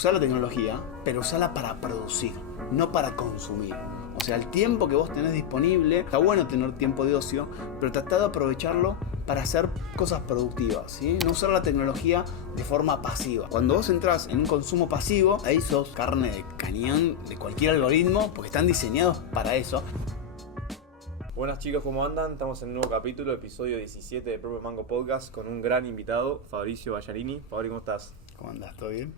Usar la tecnología, pero usarla para producir, no para consumir. O sea, el tiempo que vos tenés disponible, está bueno tener tiempo de ocio, pero tratá de aprovecharlo para hacer cosas productivas, ¿sí? No usar la tecnología de forma pasiva. Cuando vos entras en un consumo pasivo, ahí sos carne de cañón de cualquier algoritmo, porque están diseñados para eso. Buenas chicos, ¿cómo andan? Estamos en un nuevo capítulo, episodio 17 de Propio Mango Podcast, con un gran invitado, Fabricio Ballarini. Fabri, ¿cómo estás? ¿Cómo andás? ¿Todo bien?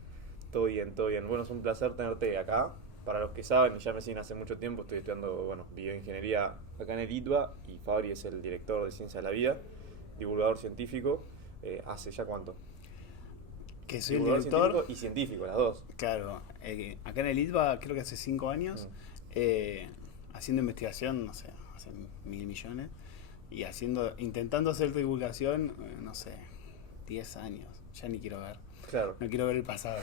Todo bien, todo bien. Bueno, es un placer tenerte acá. Para los que saben, ya me siguen hace mucho tiempo, estoy estudiando bioingeniería acá en el ITBA y Fabri es el director de Ciencia de la Vida, divulgador científico. ¿Hace ya cuánto? Que soy el Divulgador director. científico y científico, las dos. Claro, acá en el ITBA creo que hace 5 años, haciendo investigación, no sé, hace 1.000 millones, y intentando hacer divulgación, no sé, 10 años, ya ni quiero ver. Claro. No quiero ver el pasado.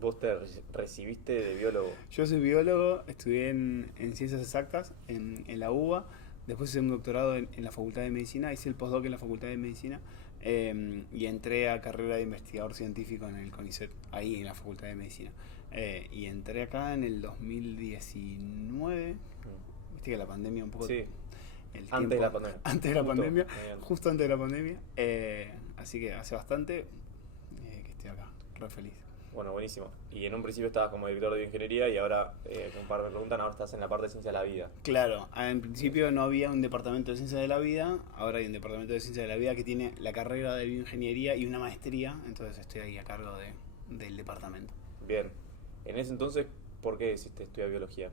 Vos te recibiste de biólogo. Yo soy biólogo, estudié en Ciencias Exactas en la UBA, después hice un doctorado en la Facultad de Medicina, hice el postdoc en la Facultad de Medicina y entré a carrera de investigador científico en el CONICET, ahí en la Facultad de Medicina. Y entré acá en el 2019, viste que la pandemia un poco... Sí, Antes de la pandemia. Antes de la pandemia, justo antes de la pandemia. Así que hace bastante que estoy acá, re feliz. Bueno, buenísimo. Y en un principio estabas como director de bioingeniería y ahora, un par me preguntan, ahora estás en la parte de ciencia de la vida. Claro, en principio no había un departamento de ciencia de la vida, ahora hay un departamento de ciencia de la vida que tiene la carrera de bioingeniería y una maestría, entonces estoy ahí a cargo del departamento. Bien. En ese entonces, ¿por qué decidiste estudiar biología?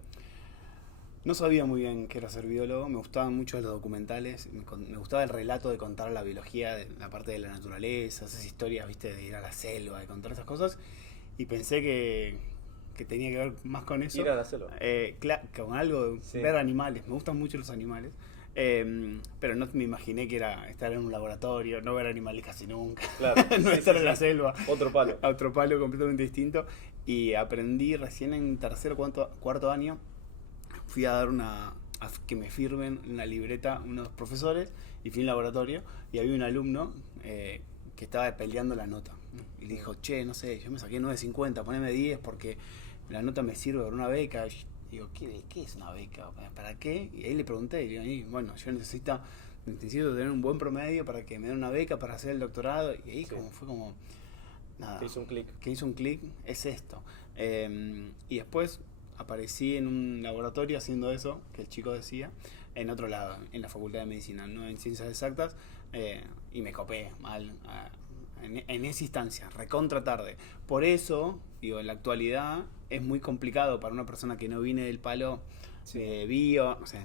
No sabía muy bien qué era ser biólogo, me gustaban mucho los documentales, me gustaba el relato de contar la biología, de la parte de la naturaleza, esas historias, viste, de ir a la selva, de contar esas cosas, y pensé que tenía que ver más con eso. Ir a la selva. Con algo, Sí. ver animales, me gustan mucho los animales, pero no me imaginé que era estar en un laboratorio, no ver animales casi nunca, Claro. no Sí, estar sí, en la sí. selva. Otro palo. A otro palo completamente distinto, y aprendí recién en tercer o cuarto año. Fui a dar a que me firmen una libreta unos profesores y fui a un laboratorio y había un alumno que estaba peleando la nota, ¿no? Y le dijo, che, no sé, yo me saqué 9.50, poneme 10 porque la nota me sirve para una beca. Y digo, ¿qué es una beca? ¿Para qué? Y ahí le pregunté y digo, bueno, yo necesito tener un buen promedio para que me den una beca para hacer el doctorado. Y ahí Sí. fue como, nada. Te hizo un clic. Que hizo un clic, es esto. Y después aparecí en un laboratorio haciendo eso que el chico decía, en otro lado, en la Facultad de Medicina, no en Ciencias Exactas, y me copé mal en esa instancia, recontra tarde. Por eso, digo, en la actualidad es muy complicado para una persona que no viene del palo de bio, o sea,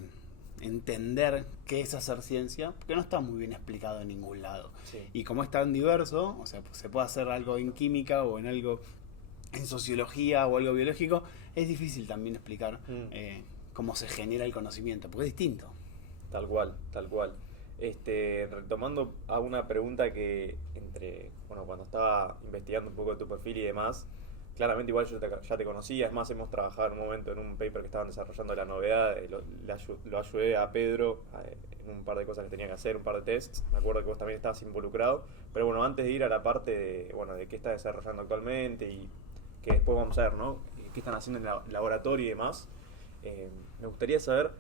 entender qué es hacer ciencia, porque no está muy bien explicado en ningún lado. Sí. Y como es tan diverso, o sea, pues se puede hacer algo en química o en algo en sociología o algo biológico, es difícil también explicar cómo se genera el conocimiento, porque es distinto. Tal cual, tal cual. Retomando a una pregunta que cuando estaba investigando un poco de tu perfil y demás, claramente igual yo ya te conocía, es más, hemos trabajado en un momento en un paper que estaban desarrollando la novedad, lo ayudé a Pedro en un par de cosas que tenía que hacer, un par de tests, me acuerdo que vos también estabas involucrado, pero bueno, antes de ir a la parte de qué estás desarrollando actualmente y que después vamos a ver, ¿no? ¿Qué están haciendo en el laboratorio y demás? Me gustaría saber,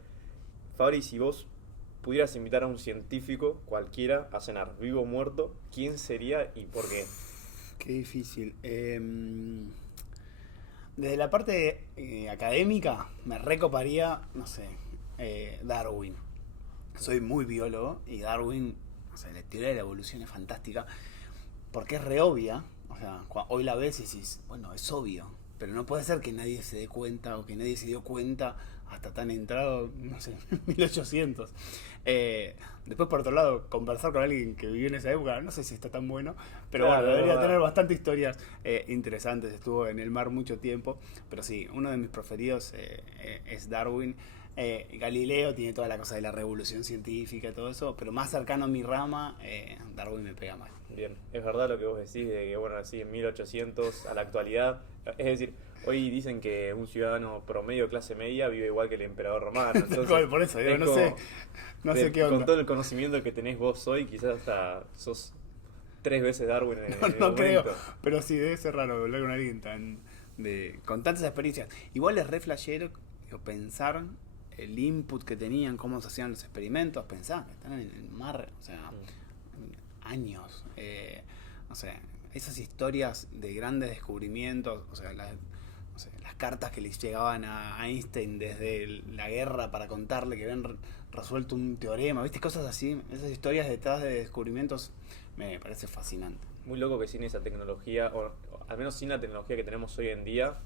Fabri, si vos pudieras invitar a un científico cualquiera a cenar, vivo o muerto, ¿quién sería y por qué? Qué difícil. Desde la parte académica me recoparía, no sé, Darwin. Soy muy biólogo y Darwin, o sea, la teoría de la evolución es fantástica porque es re obvia. O sea, hoy la ves y decís, bueno, es obvio, pero no puede ser que nadie se dé cuenta o que nadie se dio cuenta hasta tan entrado, no sé, 1800. Después, por otro lado, conversar con alguien que vivió en esa época, no sé si está tan bueno, pero Claro, bueno, debería verdad. tener bastantes historias interesantes. Estuvo en el mar mucho tiempo, pero sí, uno de mis preferidos es Darwin. Galileo tiene toda la cosa de la revolución científica y todo eso, pero más cercano a mi rama, Darwin me pega más. Bien, es verdad lo que vos decís de que, bueno, así en 1800 a la actualidad, es decir, hoy dicen que un ciudadano promedio clase media vive igual que el emperador romano. Entonces, Por eso, no sé qué con onda. todo el conocimiento que tenés vos hoy, quizás hasta sos 3 veces Darwin en No, el no creo, momento. pero sí, debe ser raro hablar con alguien con tantas experiencias. Igual es re flashero pensar el input que tenían, cómo se hacían los experimentos, pensar que están en el mar, o sea, años. O sea, esas historias de grandes descubrimientos, o sea, no sé, las cartas que les llegaban a Einstein desde la guerra para contarle que habían resuelto un teorema, ¿viste? Cosas así, esas historias detrás de descubrimientos me parece fascinante. Muy loco que sin esa tecnología, o al menos sin la tecnología que tenemos hoy en día,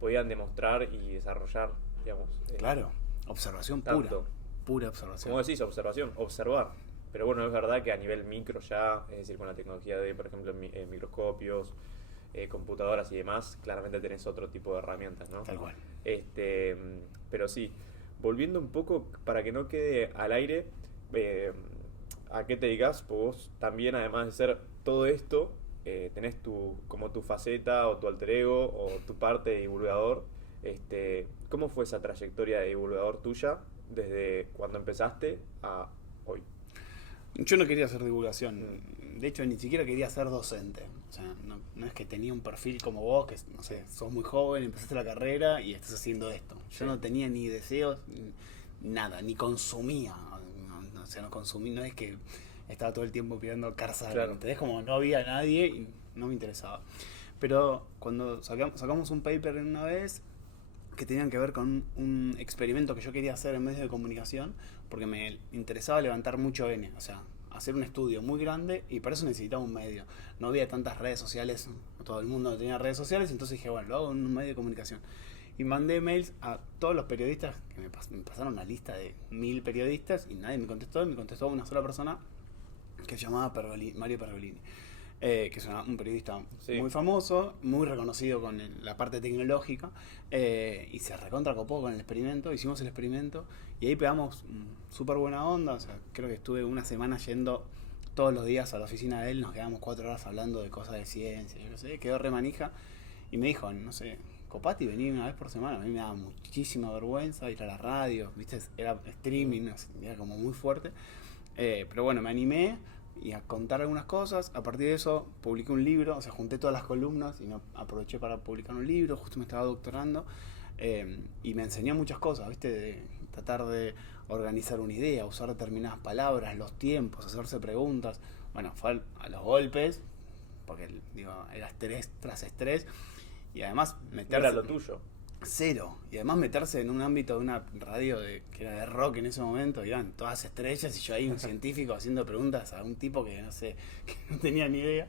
podían demostrar y desarrollar, digamos. Claro, observación tanto. pura observación. Como decís, observación, observar. Pero bueno, es verdad que a nivel micro ya, es decir, con la tecnología de, por ejemplo, microscopios, computadoras y demás, claramente tenés otro tipo de herramientas, ¿no? Tal cual. Pero sí, volviendo un poco para que no quede al aire, ¿a qué te dedicas? Pues vos también, además de ser todo esto, tenés como tu faceta o tu alter ego o tu parte de divulgador. ¿Cómo fue esa trayectoria de divulgador tuya desde cuando empezaste a hoy? Yo no quería hacer divulgación, de hecho ni siquiera quería ser docente. O sea, no es que tenía un perfil como vos, que no sé, sos muy joven, empezaste la carrera y estás haciendo esto. Yo no tenía ni deseos, nada, ni consumía. O sea, no consumí, no es que estaba todo el tiempo pidiendo Carl Claro. ¿entendés? Como no había nadie y no me interesaba. Pero cuando sacamos un paper en una vez que tenían que ver con un experimento que yo quería hacer en medios de comunicación, porque me interesaba levantar mucho N, o sea, hacer un estudio muy grande y para eso necesitaba un medio. No había tantas redes sociales, todo el mundo tenía redes sociales, entonces dije, bueno, lo hago en un medio de comunicación. Y mandé mails a todos los periodistas, que me pasaron una lista de 1000 periodistas y nadie me contestó una sola persona que se llamaba Mario Pergolini. Que es un periodista muy famoso, muy reconocido con la parte tecnológica, y se recontra copó con el experimento, hicimos el experimento y ahí pegamos súper buena onda. O sea, creo que estuve una semana yendo todos los días a la oficina de él, nos quedamos 4 horas hablando de cosas de ciencia, yo qué sé, quedó re manija y me dijo, no sé, copate y vení una vez por semana. A mí me daba muchísima vergüenza ir a la radio, viste, era streaming, era como muy fuerte, pero bueno, me animé y a contar algunas cosas. A partir de eso publiqué un libro, o sea, junté todas las columnas y me aproveché para publicar un libro. Justo me estaba doctorando, y me enseñó muchas cosas, ¿viste? De tratar de organizar una idea, usar determinadas palabras, los tiempos, hacerse preguntas. Bueno, fue a los golpes, porque digo, era estrés tras estrés y además meterse... No era lo tuyo. Cero. Y además meterse en un ámbito de una radio que era de rock en ese momento, iban todas estrellas y yo ahí un científico haciendo preguntas a un tipo que no sé, que no tenía ni idea.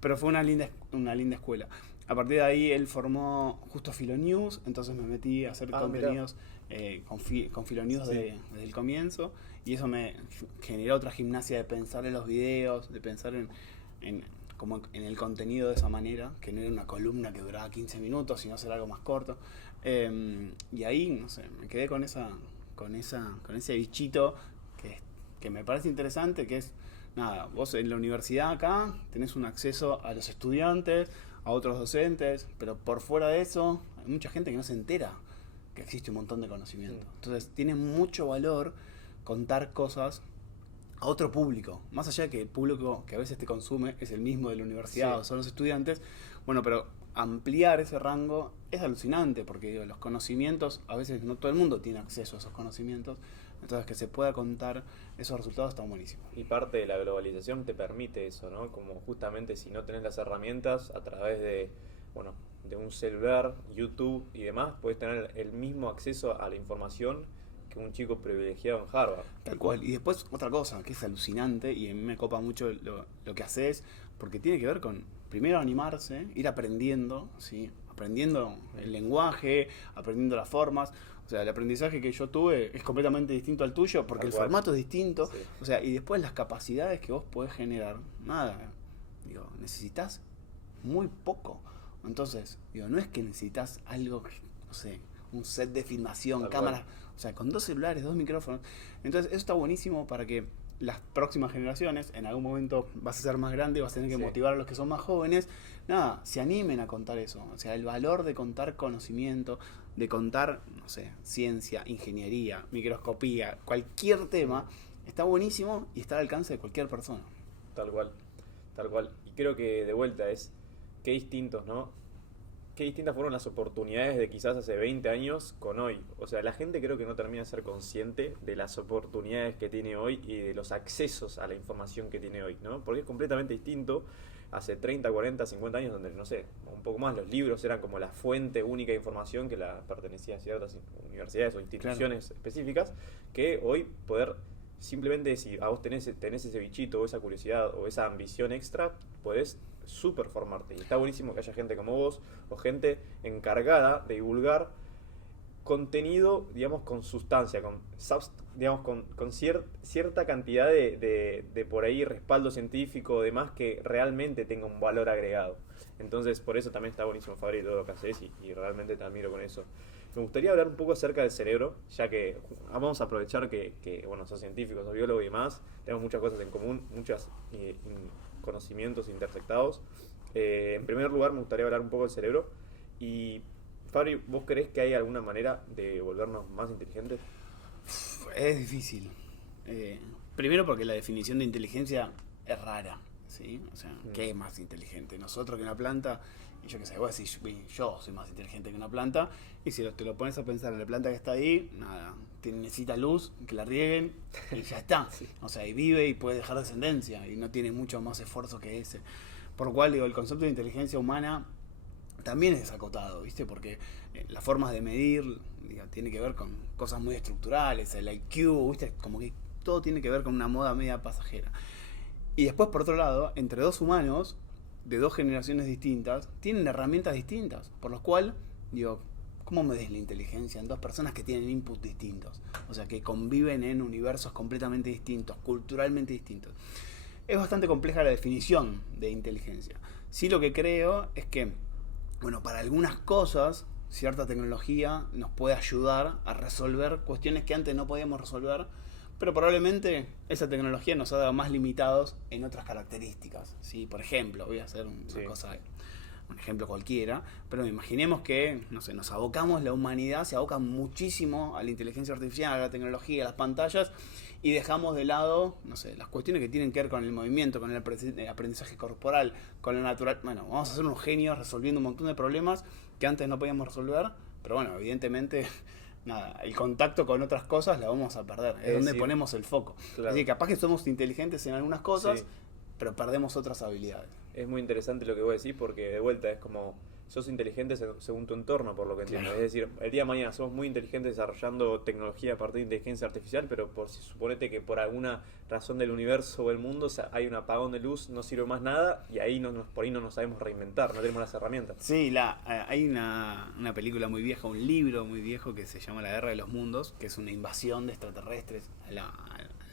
Pero fue una linda escuela. A partir de ahí él formó justo Filonews, entonces me metí a hacer contenidos con Filonews desde el comienzo, y eso me generó otra gimnasia de pensar en los videos, de pensar como en el contenido de esa manera, que no era una columna que duraba 15 minutos, sino hacer algo más corto. Y ahí, no sé, me quedé con ese bichito que me parece interesante, que es, nada, vos en la universidad acá tenés un acceso a los estudiantes, a otros docentes, pero por fuera de eso hay mucha gente que no se entera que existe un montón de conocimiento. Entonces tiene mucho valor contar cosas a otro público, más allá de que el público que a veces te consume es el mismo de la universidad o son los estudiantes. Bueno, pero ampliar ese rango es alucinante, porque digo, los conocimientos, a veces no todo el mundo tiene acceso a esos conocimientos, entonces que se pueda contar esos resultados está buenísimo. Y parte de la globalización te permite eso, ¿no? Como justamente si no tenés las herramientas, a través de, bueno, de un celular, YouTube y demás, puedes tener el mismo acceso a la información que un chico privilegiado en Harvard. Tal cual. Y después otra cosa que es alucinante y a mí me copa mucho lo que haces, porque tiene que ver con primero animarse, ir aprendiendo, ¿sí? Aprendiendo el lenguaje, aprendiendo las formas. O sea, el aprendizaje que yo tuve es completamente distinto al tuyo porque el formato es distinto. Sí. O sea, y después las capacidades que vos podés generar, nada, digo, necesitas muy poco. Entonces, digo, no es que necesitas algo, no sé, un set de filmación, cámaras, o sea, con 2 celulares, 2 micrófonos. Entonces, eso está buenísimo para que las próximas generaciones, en algún momento vas a ser más grande, vas a tener que motivar a los que son más jóvenes, nada, se animen a contar eso. O sea, el valor de contar conocimiento, de contar, no sé, ciencia, ingeniería, microscopía, cualquier tema, está buenísimo y está al alcance de cualquier persona. Tal cual. Tal cual. Y creo que de vuelta es qué distintos, ¿no? Qué distintas fueron las oportunidades de quizás hace 20 años con hoy. O sea, la gente creo que no termina de ser consciente de las oportunidades que tiene hoy y de los accesos a la información que tiene hoy, ¿no? Porque es completamente distinto hace 30, 40, 50 años donde, no sé, un poco más los libros eran como la fuente única de información que la pertenecía a ciertas universidades o instituciones específicas, que hoy poder simplemente si a vos tenés ese bichito o esa curiosidad o esa ambición extra, podés súper formarte. Y está buenísimo que haya gente como vos o gente encargada de divulgar contenido, digamos, con sustancia, digamos, con cierta cantidad de por ahí respaldo científico o demás que realmente tenga un valor agregado. Entonces, por eso también está buenísimo, Fabri, todo lo que haces y realmente te admiro con eso. Me gustaría hablar un poco acerca del cerebro, ya que vamos a aprovechar que bueno, sos científico, sos biólogo y demás, tenemos muchas cosas en común, muchos conocimientos intersectados. En primer lugar, me gustaría hablar un poco del cerebro. Y, Fabri, ¿vos creés que hay alguna manera de volvernos más inteligentes? Es difícil. Primero porque la definición de inteligencia es rara, ¿sí? O sea, ¿qué es más inteligente? ¿Nosotros que una planta? Y yo qué sé, vos decís, yo soy más inteligente que una planta. Y si te lo pones a pensar, la planta que está ahí, nada, necesita luz, que la rieguen y ya está. Sí. O sea, y vive y puede dejar descendencia y no tiene mucho más esfuerzo que ese. Por lo cual, digo, el concepto de inteligencia humana también es acotado, ¿viste? Porque las formas de medir, digo, tiene que ver con cosas muy estructurales, el IQ, ¿viste? Como que todo tiene que ver con una moda media pasajera. Y después, por otro lado, entre dos humanos de dos generaciones distintas, tienen herramientas distintas, por lo cual, digo, ¿cómo medís la inteligencia en dos personas que tienen inputs distintos? O sea, que conviven en universos completamente distintos, culturalmente distintos. Es bastante compleja la definición de inteligencia. Sí, lo que creo es que, bueno, para algunas cosas, cierta tecnología nos puede ayudar a resolver cuestiones que antes no podíamos resolver, pero probablemente esa tecnología nos haga más limitados en otras características. ¿Sí? Por ejemplo, voy a hacer una cosa, un ejemplo cualquiera, pero imaginemos que, no sé, nos abocamos, la humanidad se aboca muchísimo a la inteligencia artificial, a la tecnología, a las pantallas, y dejamos de lado, no sé, las cuestiones que tienen que ver con el movimiento, con el aprendizaje corporal, con lo natural. Bueno, vamos a ser unos genios resolviendo un montón de problemas que antes no podíamos resolver, pero bueno, evidentemente, nada, el contacto con otras cosas la vamos a perder. Es donde ponemos el foco. Claro. Así que capaz que somos inteligentes en algunas cosas, pero perdemos otras habilidades. Es muy interesante lo que vos decís porque de vuelta es como sos inteligente según tu entorno, por lo que entiendo. Claro. Es decir, el día de mañana somos muy inteligentes desarrollando tecnología a partir de inteligencia artificial, pero si suponete que por alguna razón del universo o el mundo hay un apagón de luz, no sirve más nada y ahí por ahí no nos sabemos reinventar, no tenemos las herramientas. Sí, hay una película muy vieja, un libro muy viejo que se llama La Guerra de los Mundos, que es una invasión de extraterrestres al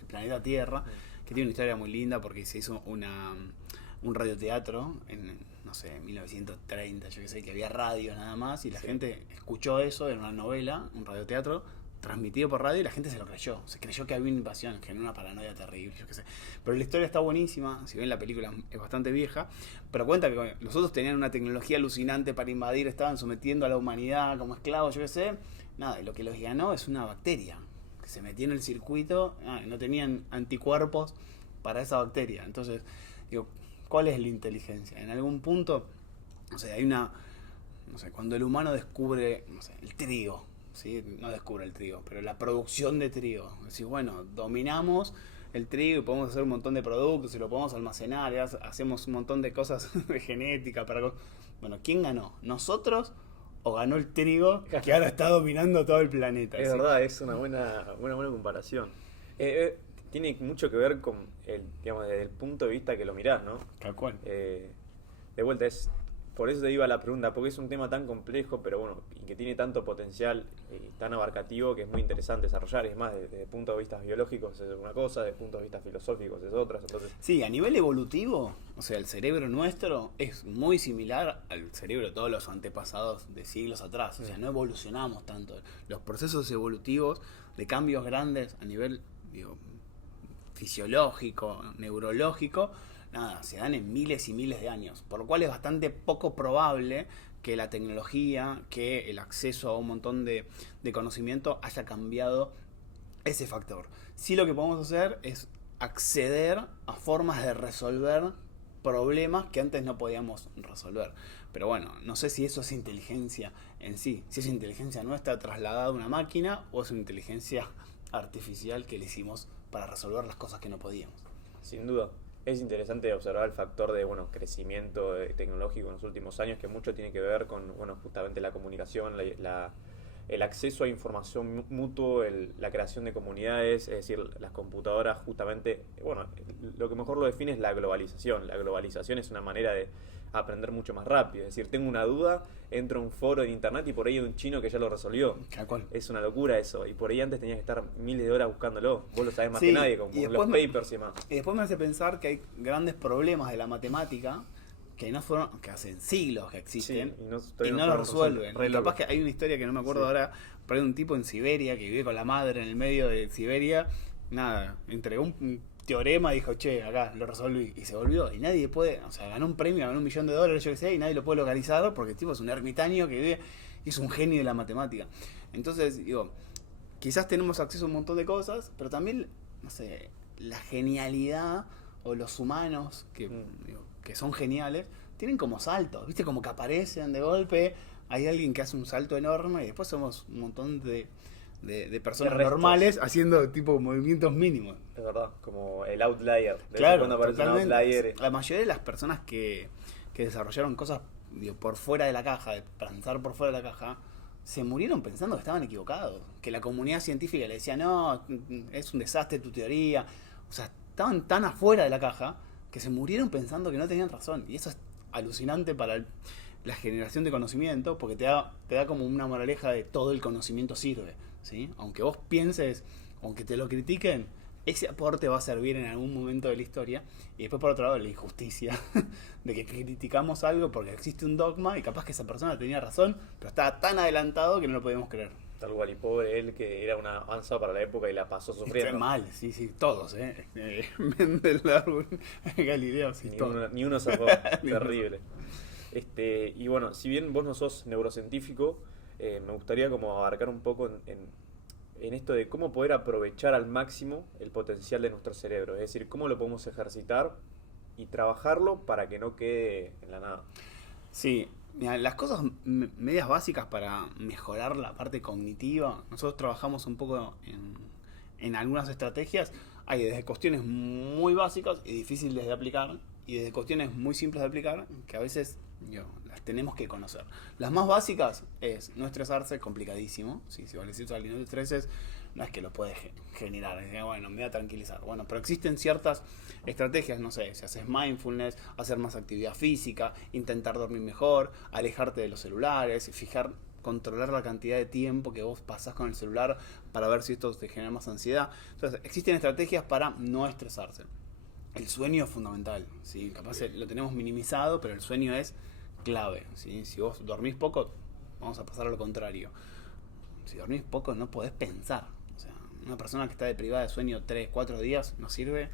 planeta Tierra, que tiene una historia muy linda porque se hizo un radioteatro en, no sé, 1930, yo que sé, que había radios nada más, y la gente escuchó eso, era una novela, un radioteatro transmitido por radio, y la gente se lo creyó, se creyó que había una invasión, generó una paranoia terrible, yo que sé. Pero la historia está buenísima, si bien la película es bastante vieja, pero cuenta que los otros tenían una tecnología alucinante para invadir, estaban sometiendo a la humanidad como esclavos, yo que sé, nada, y lo que los ganó es una bacteria, que se metió en el circuito, no tenían anticuerpos para esa bacteria. Entonces, digo, ¿cuál es la inteligencia? En algún punto, o sea, hay una, no sé, cuando el humano descubre, no sé, el trigo, ¿sí? No descubre el trigo, pero la producción de trigo. Es decir, bueno, dominamos el trigo y podemos hacer un montón de productos y lo podemos almacenar, hacemos un montón de cosas de genética para... Bueno, ¿quién ganó? ¿Nosotros o ganó el trigo que ahora está dominando todo el planeta? Es ¿sí? verdad, es una buena comparación. Tiene mucho que ver con digamos, desde el punto de vista que lo mirás, ¿no? Tal cual. De vuelta, por eso te iba la pregunta, porque es un tema tan complejo, pero bueno, y que tiene tanto potencial y tan abarcativo que es muy interesante desarrollar. Es más, desde el punto de vista biológico es una cosa, desde el punto de vista filosófico es otra. Entonces, sí, a nivel evolutivo, o sea, el cerebro nuestro es muy similar al cerebro de todos los antepasados de siglos atrás. O sea, no evolucionamos tanto. Los procesos evolutivos de cambios grandes a nivel, digo, fisiológico, neurológico, nada, se dan en miles y miles de años, por lo cual es bastante poco probable que la tecnología, que el acceso a un montón de conocimiento haya cambiado ese factor. Sí, lo que podemos hacer es acceder a formas de resolver problemas que antes no podíamos resolver. Pero bueno, no sé si eso es inteligencia en sí, si es inteligencia nuestra trasladada a una máquina o es una inteligencia artificial que le hicimos para resolver las cosas que no podíamos. Sin duda. Es interesante observar el factor de crecimiento tecnológico en los últimos años, que mucho tiene que ver con justamente la comunicación, el acceso a información mutuo, la creación de comunidades, es decir, las computadoras justamente, lo que mejor lo define es la globalización. La globalización es una manera de aprender mucho más rápido. Es decir, tengo una duda, entro a un foro en internet y por ahí hay un chino que ya lo resolvió. Es una locura eso. Y por ahí antes tenías que estar miles de horas buscándolo. Vos lo sabés más que nadie, como los papers y demás. Y después me hace pensar que hay grandes problemas de la matemática que hacen siglos que existen, y no lo resuelven. Y capaz que hay una historia que no me acuerdo ahora, pero hay un tipo en Siberia que vive con la madre en el medio de Siberia. Nada, entregó un teorema, dijo, che, acá lo resolví, y se volvió, y nadie puede, ganó un premio, ganó $1 millón, yo qué sé, y nadie lo puede localizar porque el tipo es un ermitaño que vive y es un genio de la matemática. Entonces, quizás tenemos acceso a un montón de cosas, pero también, la genialidad o los humanos que son geniales, tienen como saltos, ¿viste? Como que aparecen de golpe, hay alguien que hace un salto enorme y después somos un montón de personas normales haciendo tipo movimientos mínimos. Es verdad, como el outlier. Claro, cuando aparece un outlier. La mayoría de las personas que desarrollaron cosas por fuera de la caja, de pensar por fuera de la caja, se murieron pensando que estaban equivocados. Que la comunidad científica le decía, no, es un desastre tu teoría. O sea, estaban tan afuera de la caja que se murieron pensando que no tenían razón. Y eso es alucinante para la generación de conocimiento, porque te da como una moraleja de todo el conocimiento sirve. ¿Sí? Aunque vos pienses, aunque te lo critiquen, ese aporte va a servir en algún momento de la historia. Y después, por otro lado, la injusticia de que criticamos algo porque existe un dogma y capaz que esa persona tenía razón, pero estaba tan adelantado que no lo podíamos creer. Tal cual, y pobre él, que era una avanzada para la época y la pasó sufriendo. Fue mal, sí, todos, Mendel, Darwin, Galileo, sí, todos. Ni uno sacó, terrible. Y bueno, si bien vos no sos neurocientífico, me gustaría como abarcar un poco en esto de cómo poder aprovechar al máximo el potencial de nuestro cerebro. Es decir, cómo lo podemos ejercitar y trabajarlo para que no quede en la nada. Sí, mira, las cosas medias básicas para mejorar la parte cognitiva, nosotros trabajamos un poco en algunas estrategias. Hay desde cuestiones muy básicas y difíciles de aplicar, y desde cuestiones muy simples de aplicar, que a veces las tenemos que conocer. Las más básicas es no estresarse, complicadísimo. ¿Sí? Si vos le decís a alguien no te estreses, no es que lo puedes generar. Es, bueno, me voy a tranquilizar. Bueno, pero existen ciertas estrategias, no sé, si haces mindfulness, hacer más actividad física, intentar dormir mejor, alejarte de los celulares, controlar la cantidad de tiempo que vos pasás con el celular para ver si esto te genera más ansiedad. Entonces, existen estrategias para no estresarse. El sueño es fundamental, ¿sí? Capaz lo tenemos minimizado, pero el sueño es clave, ¿sí? Si vos dormís poco, vamos a pasar a lo contrario. Si dormís poco no podés pensar. O sea, una persona que está deprivada de sueño 3, 4 días no sirve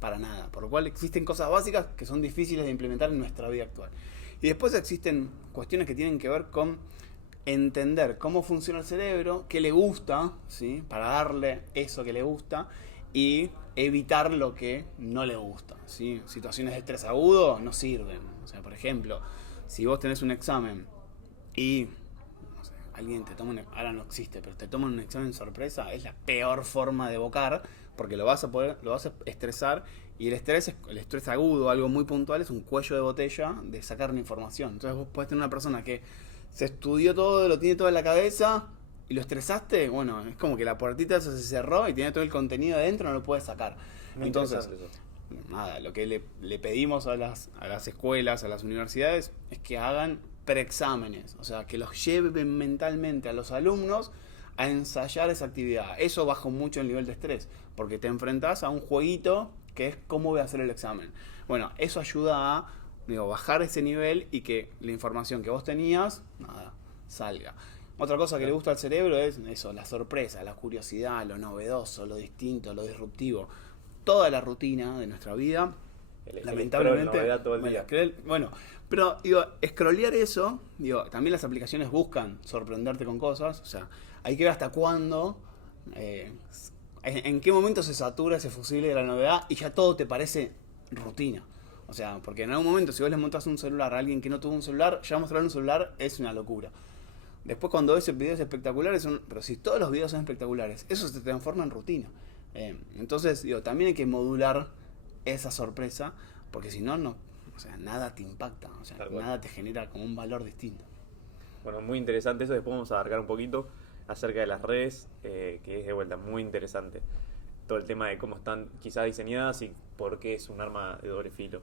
para nada. Por lo cual existen cosas básicas que son difíciles de implementar en nuestra vida actual. Y después existen cuestiones que tienen que ver con entender cómo funciona el cerebro, qué le gusta, ¿sí? Para darle eso que le gusta y evitar lo que no le gusta, ¿sí? Situaciones de estrés agudo no sirven. O sea, por ejemplo, si vos tenés un examen y alguien te toma ahora no existe, pero te toma un examen sorpresa, es la peor forma de evocar, porque lo vas a estresar, y el estrés agudo, algo muy puntual, es un cuello de botella de sacar la información. Entonces vos podés tener una persona que se estudió todo, lo tiene todo en la cabeza, y lo estresaste, bueno, es como que la puertita se cerró y tiene todo el contenido adentro, no lo puedes sacar. Entonces, nada, lo que le pedimos a las escuelas, a las universidades, es que hagan preexámenes, o sea, que los lleven mentalmente a los alumnos a ensayar esa actividad. Eso baja mucho el nivel de estrés, porque te enfrentás a un jueguito que es cómo voy a hacer el examen. Bueno, eso ayuda a bajar ese nivel y que la información que vos tenías, salga. Otra cosa que le gusta al cerebro es eso, la sorpresa, la curiosidad, lo novedoso, lo distinto, lo disruptivo. Toda la rutina de nuestra vida, lamentablemente, pero scrollear eso, también las aplicaciones buscan sorprenderte con cosas, o sea, hay que ver hasta cuándo, en qué momento se satura ese fusible de la novedad y ya todo te parece rutina. O sea, porque en algún momento si vos le montás un celular a alguien que no tuvo un celular, ya mostrarle un celular es una locura. Después cuando ves videos espectaculares, pero si todos los videos son espectaculares, eso se transforma en rutina. Entonces, digo, también hay que modular esa sorpresa, porque si no, o sea, nada te impacta, o sea, nada te genera como un valor distinto. Bueno, muy interesante eso. Después vamos a abarcar un poquito acerca de las redes, que es de vuelta muy interesante. Todo el tema de cómo están quizás diseñadas y por qué es un arma de doble filo.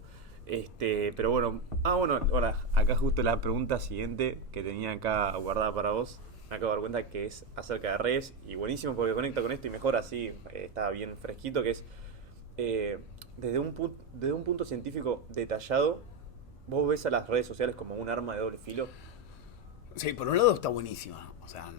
Pero bueno, ahora acá justo la pregunta siguiente que tenía acá guardada para vos. Me acabo de dar cuenta que es acerca de redes y buenísimo porque conecta con esto y mejor así, está bien fresquito, que es desde un punto científico detallado, ¿vos ves a las redes sociales como un arma de doble filo? Sí, por un lado está buenísima, o sea,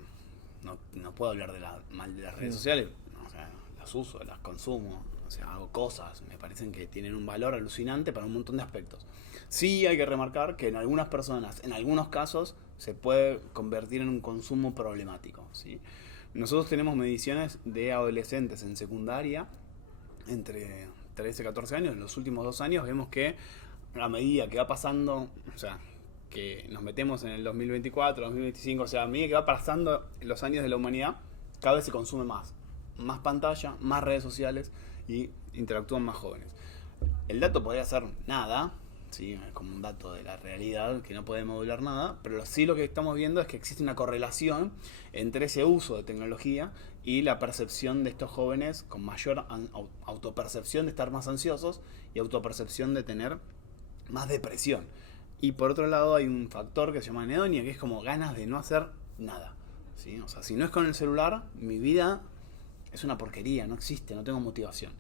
no puedo hablar mal de las redes sociales, o sea, las uso, las consumo, o sea, hago cosas, me parecen que tienen un valor alucinante para un montón de aspectos. Sí hay que remarcar que en algunas personas, en algunos casos, se puede convertir en un consumo problemático, ¿sí? Nosotros tenemos mediciones de adolescentes en secundaria, entre 13 y 14 años, en los últimos 2 años vemos que a medida que va pasando, o sea, que nos metemos en el 2024, 2025, o sea, a medida que va pasando los años de la humanidad, cada vez se consume más pantalla, más redes sociales y interactúan más jóvenes. El dato podría ser nada, ¿sí? Como un dato de la realidad que no puede modular nada, pero sí lo que estamos viendo es que existe una correlación entre ese uso de tecnología y la percepción de estos jóvenes con mayor autopercepción de estar más ansiosos y autopercepción de tener más depresión. Y por otro lado hay un factor que se llama anedonia, que es como ganas de no hacer nada, ¿sí? O sea, si no es con el celular, mi vida es una porquería, no existe, no tengo motivación.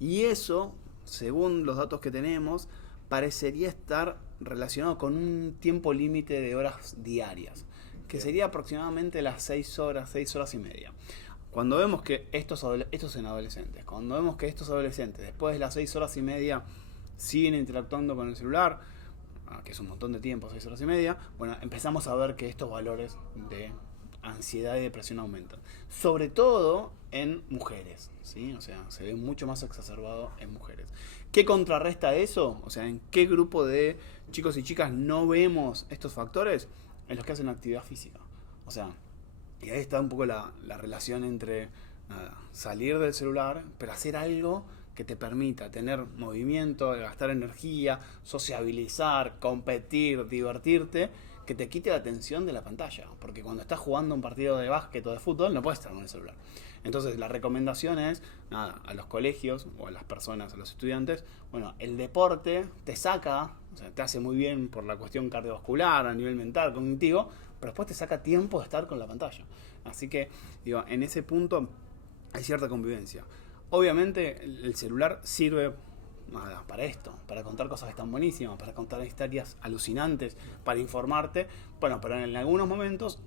Y eso, según los datos que tenemos, parecería estar relacionado con un tiempo límite de horas diarias, que sería aproximadamente las 6 horas y media. Cuando vemos que estos en adolescentes, cuando vemos que estos adolescentes después de las 6 horas y media siguen interactuando con el celular, que es un montón de tiempo, 6 horas y media, bueno, empezamos a ver que estos valores de ansiedad y depresión aumentan. Sobre todo en mujeres, ¿sí? O sea, se ve mucho más exacerbado en mujeres. ¿Qué contrarresta eso? O sea, ¿en qué grupo de chicos y chicas no vemos estos factores? En los que hacen actividad física. O sea, y ahí está un poco la relación entre salir del celular, pero hacer algo que te permita tener movimiento, gastar energía, sociabilizar, competir, divertirte, que te quite la atención de la pantalla. Porque cuando estás jugando un partido de básquet o de fútbol, no puedes estar con el celular. Entonces la recomendación es, a los colegios o a las personas, a los estudiantes, bueno, el deporte te saca, o sea, te hace muy bien por la cuestión cardiovascular, a nivel mental, cognitivo, pero después te saca tiempo de estar con la pantalla. Así que, digo, en ese punto hay cierta convivencia. Obviamente el celular sirve para esto, para contar cosas que están buenísimas, para contar historias alucinantes, para informarte, bueno, pero en algunos momentos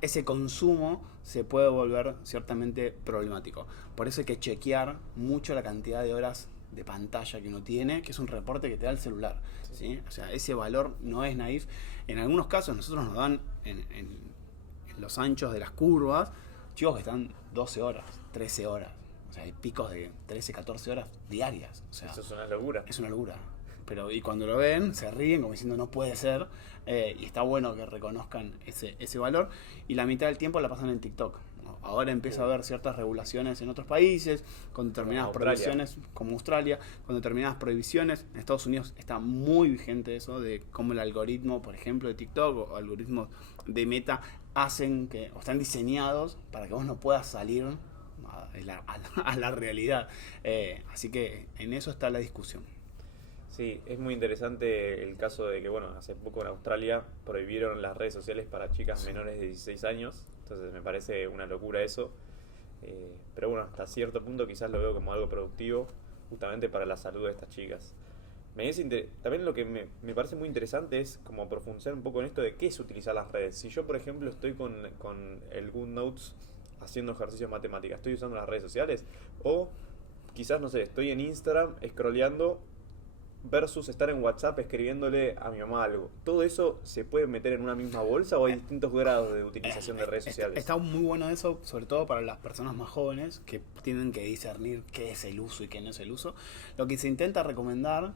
ese consumo se puede volver ciertamente problemático. Por eso hay que chequear mucho la cantidad de horas de pantalla que uno tiene, que es un reporte que te da el celular, ¿sí? O sea, ese valor no es naif. En algunos casos nosotros nos dan en los anchos de las curvas chicos que están 12 horas, 13 horas. O sea, hay picos de 13, 14 horas diarias. O sea, eso es una locura. Es una locura. Pero, y cuando lo ven, se ríen como diciendo no puede ser. Y está bueno que reconozcan ese valor. Y la mitad del tiempo la pasan en TikTok. Ahora empieza a haber ciertas regulaciones en otros países, con determinadas prohibiciones, como Australia, con determinadas prohibiciones. En Estados Unidos está muy vigente eso de cómo el algoritmo, por ejemplo, de TikTok o algoritmos de Meta hacen que, o están diseñados para que vos no puedas salir a la realidad. Así que en eso está la discusión. Sí, es muy interesante el caso de que, bueno, hace poco en Australia prohibieron las redes sociales para chicas menores de 16 años. Entonces me parece una locura eso. Pero bueno, hasta cierto punto quizás lo veo como algo productivo, justamente para la salud de estas chicas. También lo que me parece muy interesante es como profundizar un poco en esto de qué es utilizar las redes. Si yo, por ejemplo, estoy con el GoodNotes haciendo ejercicios de matemáticas, ¿estoy usando las redes sociales? O quizás, no sé, estoy en Instagram scrolleando versus estar en WhatsApp escribiéndole a mi mamá algo. ¿Todo eso se puede meter en una misma bolsa o hay distintos grados de utilización de redes sociales? Está muy bueno eso, sobre todo para las personas más jóvenes que tienen que discernir qué es el uso y qué no es el uso. Lo que se intenta recomendar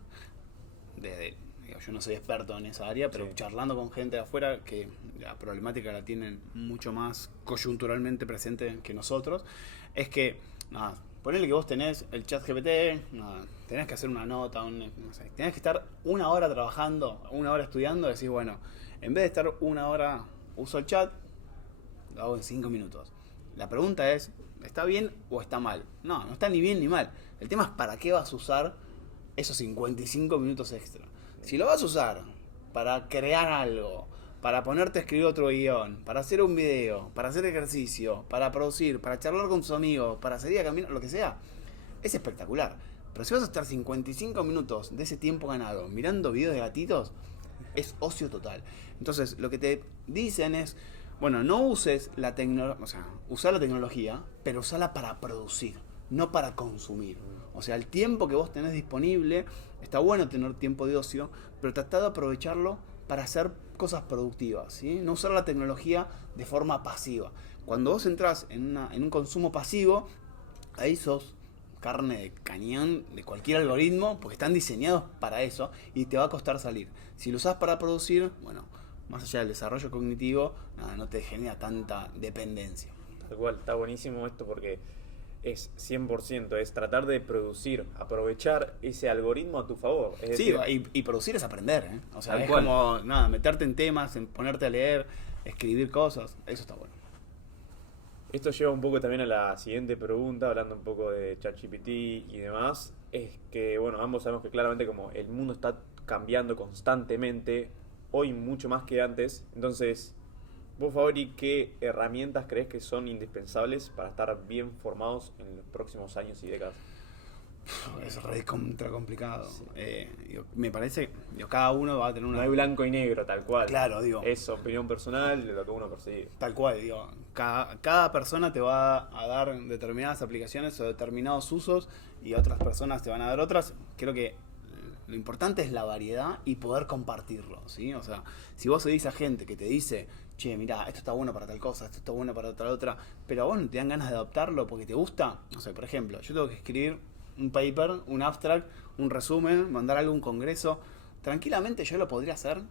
digo, yo no soy experto en esa área, pero Sí. charlando con gente de afuera que la problemática la tienen mucho más coyunturalmente presente que nosotros, es que, nada, ponele que vos tenés el chat GPT, nada, tenés que hacer una nota, no sé, tenés que estar una hora trabajando, una hora estudiando, decís, bueno, en vez de estar una hora uso el chat, lo hago en 5 minutos. La pregunta es, ¿está bien o está mal? No, no está ni bien ni mal. El tema es para qué vas a usar esos 55 minutos extra. Si lo vas a usar para crear algo, para ponerte a escribir otro guión, para hacer un video, para hacer ejercicio, para producir, para charlar con tus amigos, para salir a caminar, lo que sea, es espectacular. Pero si vas a estar 55 minutos de ese tiempo ganado mirando videos de gatitos, es ocio total. Entonces, lo que te dicen es, bueno, no uses la tecnología, o sea, usa la tecnología, pero usala para producir, no para consumir. O sea, el tiempo que vos tenés disponible, está bueno tener tiempo de ocio, pero tratá de aprovecharlo para hacer cosas productivas, ¿sí? No usar la tecnología de forma pasiva. Cuando vos entrás en un consumo pasivo, ahí sos carne de cañón de cualquier algoritmo, porque están diseñados para eso y te va a costar salir. Si lo usás para producir, bueno, más allá del desarrollo cognitivo, nada, no te genera tanta dependencia. Tal cual, está buenísimo esto porque es 100%, es tratar de producir, aprovechar ese algoritmo a tu favor. Es Sí, decir, y producir es aprender, ¿eh? O sea, Tal es cual. como, nada, meterte en temas, en ponerte a leer, escribir cosas, eso está bueno. esto lleva un poco también a la siguiente pregunta, hablando un poco de ChatGPT y demás, es que, bueno, ambos sabemos que claramente como el mundo está cambiando constantemente, hoy mucho más que antes, entonces, vos, Fabri, ¿qué herramientas crees que son indispensables para estar bien formados en los próximos años y décadas? Es re contra complicado. Me parece que cada uno va a tener No una... hay blanco y negro, tal cual. Claro, digo. Es opinión personal de lo que uno percibe. Tal cual, digo, cada persona te va a dar determinadas aplicaciones o determinados usos y otras personas te van a dar otras. Creo que lo importante es la variedad y poder compartirlo, ¿sí? O sea, si vos seguís a gente que te dice, che, mirá, esto está bueno para tal cosa, esto está bueno para tal otra, pero a vos no te dan ganas de adoptarlo porque te gusta, no sé, por ejemplo, yo tengo que escribir un paper, un abstract, un resumen, mandar algo a un congreso, tranquilamente yo lo podría hacer,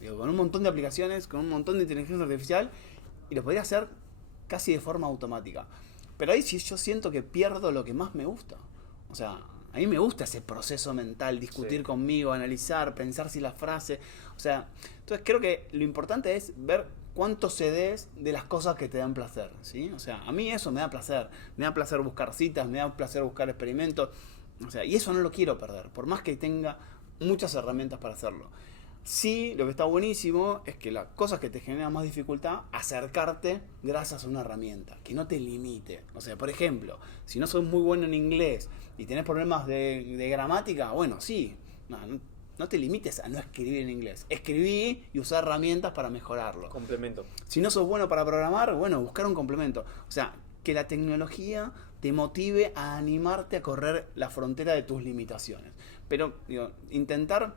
digo, con un montón de aplicaciones, con un montón de inteligencia artificial, y lo podría hacer casi de forma automática. Pero ahí sí yo siento que pierdo lo que más me gusta. O sea, a mí me gusta ese proceso mental, discutir Sí. conmigo, analizar, pensar si la frase... O sea, entonces creo que lo importante es ver cuánto cedes de las cosas que te dan placer, ¿sí? O sea, a mí eso me da placer. Me da placer buscar citas, me da placer buscar experimentos. O sea, y eso no lo quiero perder, por más que tenga muchas herramientas para hacerlo. Sí, lo que está buenísimo es que las cosas que te generan más dificultad, acercarte gracias a una herramienta, que no te limite. O sea, por ejemplo, si no sos muy bueno en inglés y tenés problemas de gramática, bueno, sí, no te limites a no escribir en inglés. Escribí y usar herramientas para mejorarlo. Complemento. Si no sos bueno para programar, bueno, buscar un complemento. O sea, que la tecnología te motive a animarte a correr la frontera de tus limitaciones. Pero, digo, intentar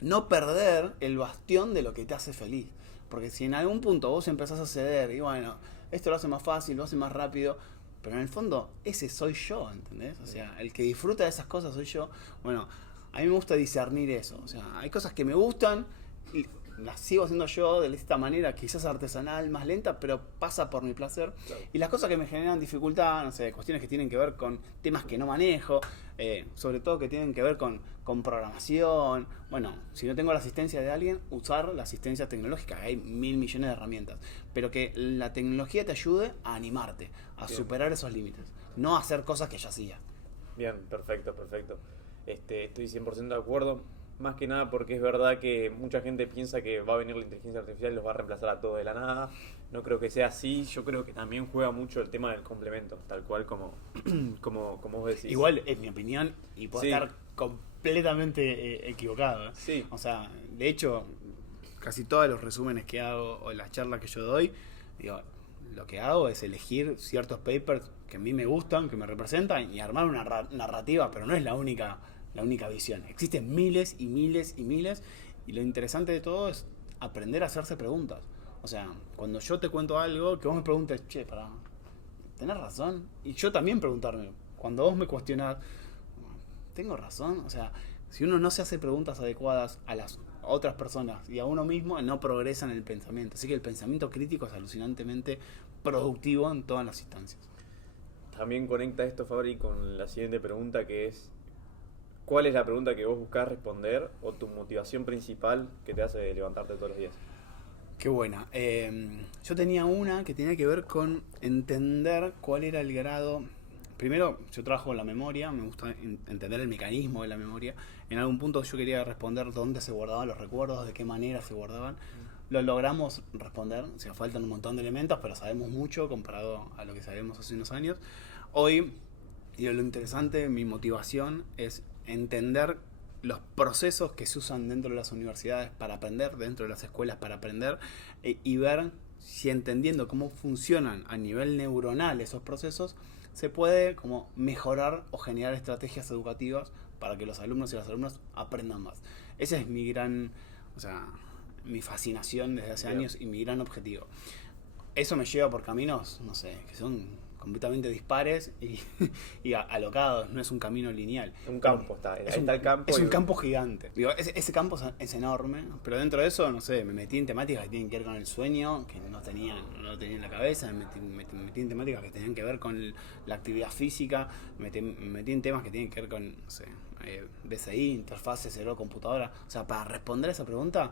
no perder el bastión de lo que te hace feliz. Porque si en algún punto vos empezás a ceder y bueno, esto lo hace más fácil, lo hace más rápido, pero en el fondo ese soy yo, ¿entendés? O sea, el que disfruta de esas cosas soy yo. Bueno, a mí me gusta discernir eso. O sea, hay cosas que me gustan y las sigo haciendo yo de esta manera, quizás artesanal, más lenta, pero pasa por mi placer. Claro. Y las cosas que me generan dificultad, no sé, cuestiones que tienen que ver con temas que no manejo, sobre todo que tienen que ver con programación. Bueno, si no tengo la asistencia de alguien, usar la asistencia tecnológica. Hay 1.000 millones de herramientas. Pero que la tecnología te ayude a animarte, a Bien. superar esos límites. No a hacer cosas que ya hacía. Bien, perfecto, perfecto. Estoy 100% de acuerdo. Más que nada porque es verdad que mucha gente piensa que va a venir la inteligencia artificial y los va a reemplazar a todos de la nada. No creo que sea así. Yo creo que también juega mucho el tema del complemento, tal cual como vos decís. Igual es mi opinión y puedo Sí. estar completamente equivocado. ¿Eh? Sí. O sea, de hecho, casi todos los resúmenes que hago o las charlas que yo doy, digo, lo que hago es elegir ciertos papers que a mí me gustan, que me representan y armar una narrativa, pero no es la única visión. Existen miles y miles y miles y lo interesante de todo es aprender a hacerse preguntas. O sea, cuando yo te cuento algo, que vos me preguntes, che, pará, ¿tenés razón? Y yo también preguntarme, cuando vos me cuestionás, ¿tengo razón? O sea, Si uno no se hace preguntas adecuadas a las otras personas y a uno mismo, no progresa en el pensamiento. Así que el pensamiento crítico es alucinantemente productivo en todas las instancias. También conecta esto, Fabri, con la siguiente pregunta, que es: ¿cuál es la pregunta que vos buscás responder o tu motivación principal que te hace levantarte todos los días? Qué buena. Yo tenía una que tenía que ver con entender cuál era el grado. Primero, yo trabajo con la memoria, me gusta entender el mecanismo de la memoria. En algún punto yo quería responder dónde se guardaban los recuerdos, de qué manera se guardaban. Lo logramos responder, o sea, faltan un montón de elementos, pero sabemos mucho comparado a lo que sabemos hace unos años. Hoy, y lo interesante, mi motivación es entender los procesos que se usan dentro de las universidades para aprender, dentro de las escuelas para aprender, y ver si entendiendo cómo funcionan a nivel neuronal esos procesos, se puede como mejorar o generar estrategias educativas para que los alumnos y las alumnas aprendan más. Ese es mi gran, o sea, mi fascinación desde hace años y mi gran objetivo. Eso me lleva por caminos, no sé, que son completamente dispares y alocados, no es un camino lineal. Un campo está el campo. Es un campo gigante. Digo, ese campo es enorme, pero dentro de eso, no sé, me metí en temáticas que tienen que ver con el sueño, que no lo tenía en la cabeza, me metí en temáticas que tenían que ver con la actividad física, me metí en temas que tienen que ver con, no sé, BCI, interfaces cerebro-computadora. O sea, para responder a esa pregunta,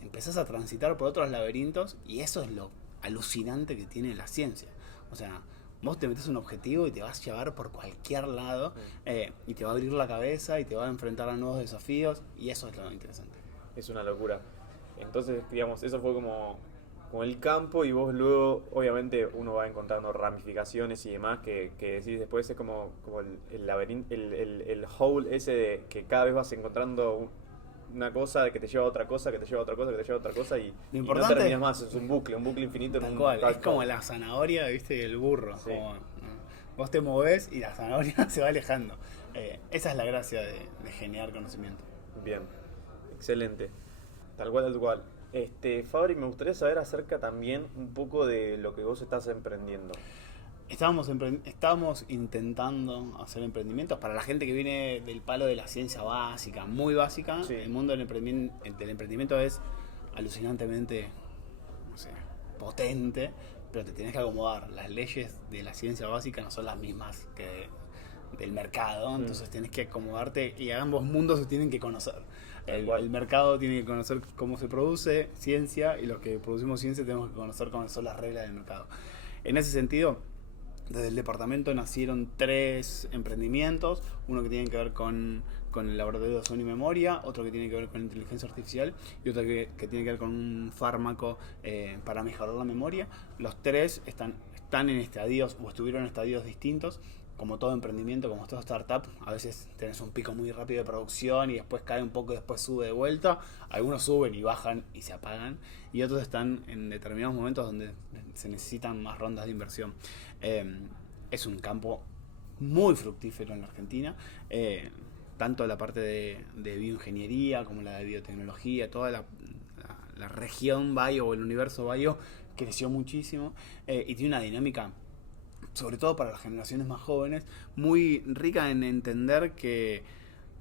empezás a transitar por otros laberintos y eso es lo alucinante que tiene la ciencia. O sea, vos te metes un objetivo y te vas a llevar por cualquier lado y te va a abrir la cabeza y te va a enfrentar a nuevos desafíos y eso es lo interesante. Es una locura. Entonces, digamos, eso fue como el campo y vos luego, obviamente, uno va encontrando ramificaciones y demás que decís después, es como el laberinto, el hole ese de que cada vez vas encontrando una cosa que te lleva a otra cosa, que te lleva a otra cosa, que te lleva a otra cosa y no terminas más, es un bucle infinito. Tal cual, es como la zanahoria, viste, y el burro. Sí. Como, vos te movés y la zanahoria se va alejando. Esa es la gracia de generar conocimiento. Bien, excelente. Tal cual. Fabri, me gustaría saber acerca también un poco de lo que vos estás emprendiendo. Estábamos intentando hacer emprendimientos para la gente que viene del palo de la ciencia básica, muy básica. Sí. El mundo del emprendimiento es alucinantemente, no sé, potente, pero te tienes que acomodar. Las leyes de la ciencia básica no son las mismas que del mercado, entonces tienes que acomodarte y ambos mundos se tienen que conocer. El mercado tiene que conocer cómo se produce ciencia y los que producimos ciencia tenemos que conocer cómo son las reglas del mercado. En ese sentido, desde el departamento nacieron 3 emprendimientos, uno que tiene que ver con el laboratorio de sueño y memoria, otro que tiene que ver con inteligencia artificial y otro que tiene que ver con un fármaco para mejorar la memoria. Los 3 están en estadios o estuvieron en estadios distintos. Como todo emprendimiento, como todo startup, a veces tenés un pico muy rápido de producción y después cae un poco y después sube de vuelta. Algunos suben y bajan y se apagan y otros están en determinados momentos donde se necesitan más rondas de inversión. Es un campo muy fructífero en la Argentina, tanto la parte de bioingeniería como la de biotecnología, toda la región bio o el universo bio creció muchísimo y tiene una dinámica, sobre todo para las generaciones más jóvenes, muy rica en entender que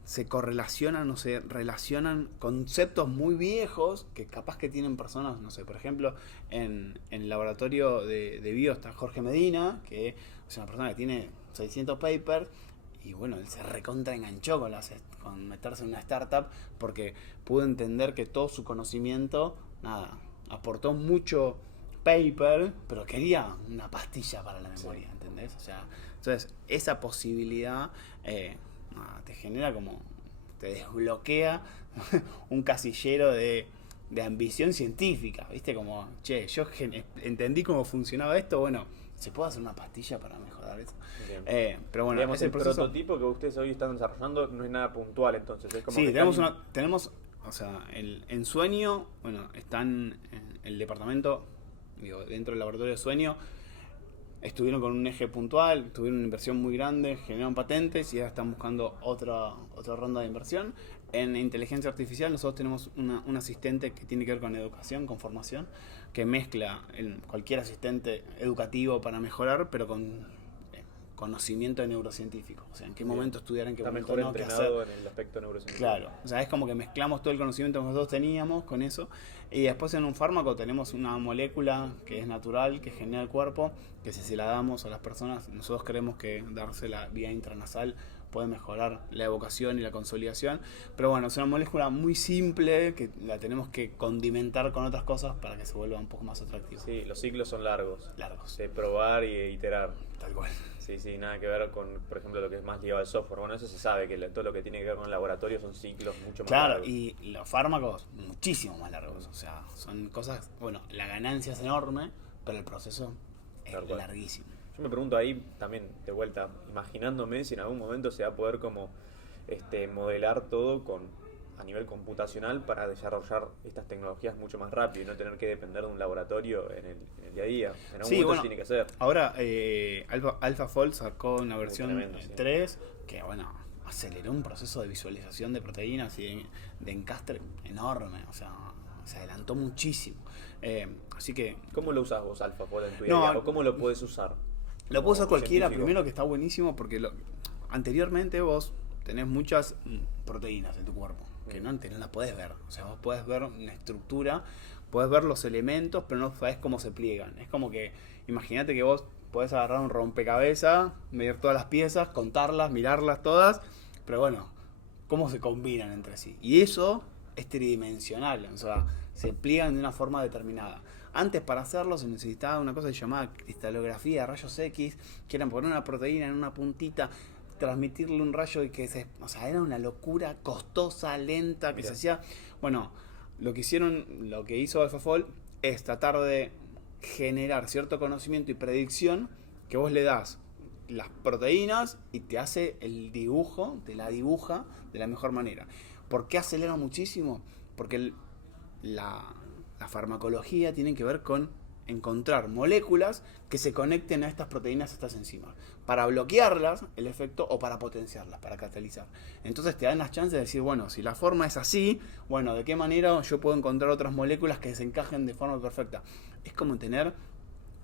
se correlacionan o se relacionan conceptos muy viejos que capaz que tienen personas, no sé, por ejemplo, en el laboratorio de bio está Jorge Medina, que es una persona que tiene 600 papers y bueno, él se recontra enganchó con meterse en una startup porque pudo entender que todo su conocimiento, aportó mucho paper, pero quería una pastilla para la memoria, ¿entendés? O sea, entonces esa posibilidad te genera como, te desbloquea un casillero de ambición científica, ¿viste? Como, yo entendí cómo funcionaba esto, bueno, ¿se puede hacer una pastilla para mejorar eso? Pero bueno, digamos, el prototipo que ustedes hoy están desarrollando no es nada puntual, entonces es como sí, tenemos, o sea, en Sueño, bueno, están en el departamento, dentro del laboratorio de Sueño, estuvieron con un eje puntual, tuvieron una inversión muy grande, generaron patentes y ahora están buscando otra ronda de inversión. En inteligencia artificial nosotros tenemos un asistente que tiene que ver con educación, con formación, que mezcla cualquier asistente educativo para mejorar, pero con conocimiento neurocientífico. O sea, en qué Bien. momento estudiar, en qué Está momento mejor no, qué hacer. entrenado en el aspecto neurocientífico. Claro, o sea, es como que mezclamos todo el conocimiento que nosotros teníamos con eso. Y después en un fármaco tenemos una molécula que es natural, que genera el cuerpo, que si se la damos a las personas, nosotros creemos que dársela vía intranasal puede mejorar la evocación y la consolidación. Pero bueno, es una molécula muy simple que la tenemos que condimentar con otras cosas para que se vuelva un poco más atractivo. Sí, los ciclos son largos. Largos. De probar y iterar. Tal cual. Sí, sí, nada que ver con, por ejemplo, lo que es más ligado al software. Bueno, eso se sabe, que todo lo que tiene que ver con el laboratorio son ciclos mucho más Claro, largos. y los fármacos muchísimo más largos. O sea, son cosas, bueno, la ganancia es enorme, pero el proceso es Tal cual. larguísimo. Yo me pregunto ahí también, de vuelta, imaginándome si en algún momento se va a poder como modelar todo a nivel computacional para desarrollar estas tecnologías mucho más rápido y no tener que depender de un laboratorio en el día a día. En algún Sí, momento bueno, tiene que ser. ahora AlphaFold sacó una versión tremendo, sí. 3 que, bueno, aceleró un proceso de visualización de proteínas y de encastre enorme. O sea, se adelantó muchísimo. Así que ¿Cómo lo usas vos, AlphaFold, en tu día No, a día? ¿O cómo lo puedes usar? lo puede usar Como cualquiera. científico. Primero que está buenísimo porque anteriormente vos tenés muchas proteínas en tu cuerpo que no las podés ver. O sea, vos podés ver una estructura, podés ver los elementos, pero no sabés cómo se pliegan. Es como que, imagínate que vos podés agarrar un rompecabezas, medir todas las piezas, contarlas, mirarlas todas, pero bueno, cómo se combinan entre sí. Y eso es tridimensional, o sea, se pliegan de una forma determinada. Antes, para hacerlo, se necesitaba una cosa llamada cristalografía de rayos X, que eran poner una proteína en una puntita, transmitirle un rayo y o sea, era una locura costosa, lenta, que Mirá. se hacía. Bueno, lo que hizo AlphaFold es tratar de generar cierto conocimiento y predicción que vos le das las proteínas y te hace el dibujo, te la dibuja de la mejor manera. ¿Por qué acelera muchísimo? Porque la farmacología tiene que ver con encontrar moléculas que se conecten a estas proteínas, a estas enzimas, para bloquearlas, el efecto, o para potenciarlas, para catalizar. Entonces te dan las chances de decir, bueno, si la forma es así, bueno, ¿de qué manera yo puedo encontrar otras moléculas que se encajen de forma perfecta? Es como tener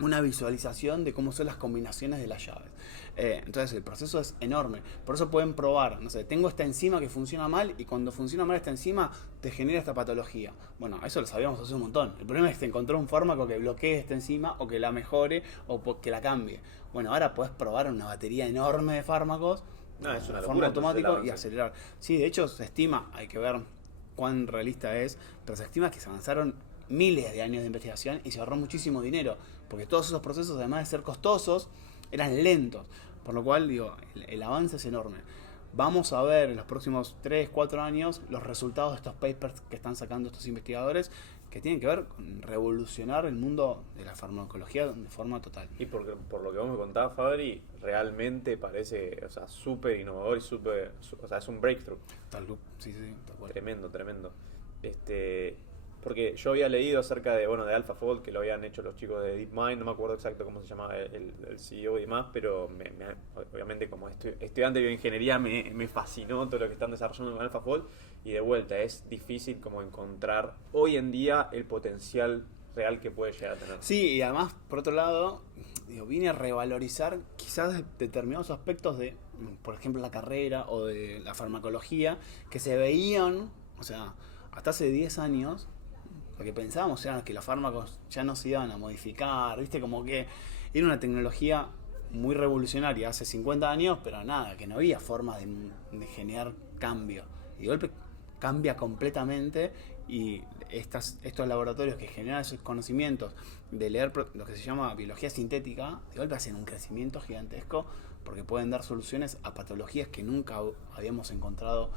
una visualización de cómo son las combinaciones de las llaves. Entonces el proceso es enorme. Por eso pueden probar, no sé, tengo esta enzima que funciona mal y cuando funciona mal esta enzima te genera esta patología. Bueno, eso lo sabíamos hace un montón. El problema es que encontrar un fármaco que bloquee esta enzima o que la mejore o que la cambie. Bueno, ahora puedes probar una batería enorme de fármacos No, es una de locura, forma entonces, el automática y avance. acelerar. Sí, de hecho se estima, hay que ver cuán realista es, pero se estima que se avanzaron miles de años de investigación y se ahorró muchísimo dinero, porque todos esos procesos, además de ser costosos, eran lentos. Por lo cual, digo, el avance es enorme. Vamos a ver en los próximos 3, 4 años los resultados de estos papers que están sacando estos investigadores, que tienen que ver con revolucionar el mundo de la farmacología de forma total. Y por lo que vos me contabas, Fabri, realmente parece, o sea, súper innovador y o sea, es un breakthrough. Sí, tal cual. Tremendo, tremendo. Porque yo había leído acerca de AlphaFold, que lo habían hecho los chicos de DeepMind, no me acuerdo exacto cómo se llamaba el CEO y demás, pero obviamente como estudiante de bioingeniería me fascinó todo lo que están desarrollando con AlphaFold, y de vuelta es difícil como encontrar hoy en día el potencial real que puede llegar a tener. Sí, y además, por otro lado, viene a revalorizar quizás determinados aspectos de, por ejemplo, la carrera o de la farmacología, que se veían, o sea, hasta hace 10 años, lo que pensábamos era que los fármacos ya no se iban a modificar, ¿viste? Como que era una tecnología muy revolucionaria hace 50 años, pero nada, que no había forma de generar cambio. Y de golpe cambia completamente y estos laboratorios que generan esos conocimientos de leer lo que se llama biología sintética, de golpe hacen un crecimiento gigantesco porque pueden dar soluciones a patologías que nunca habíamos encontrado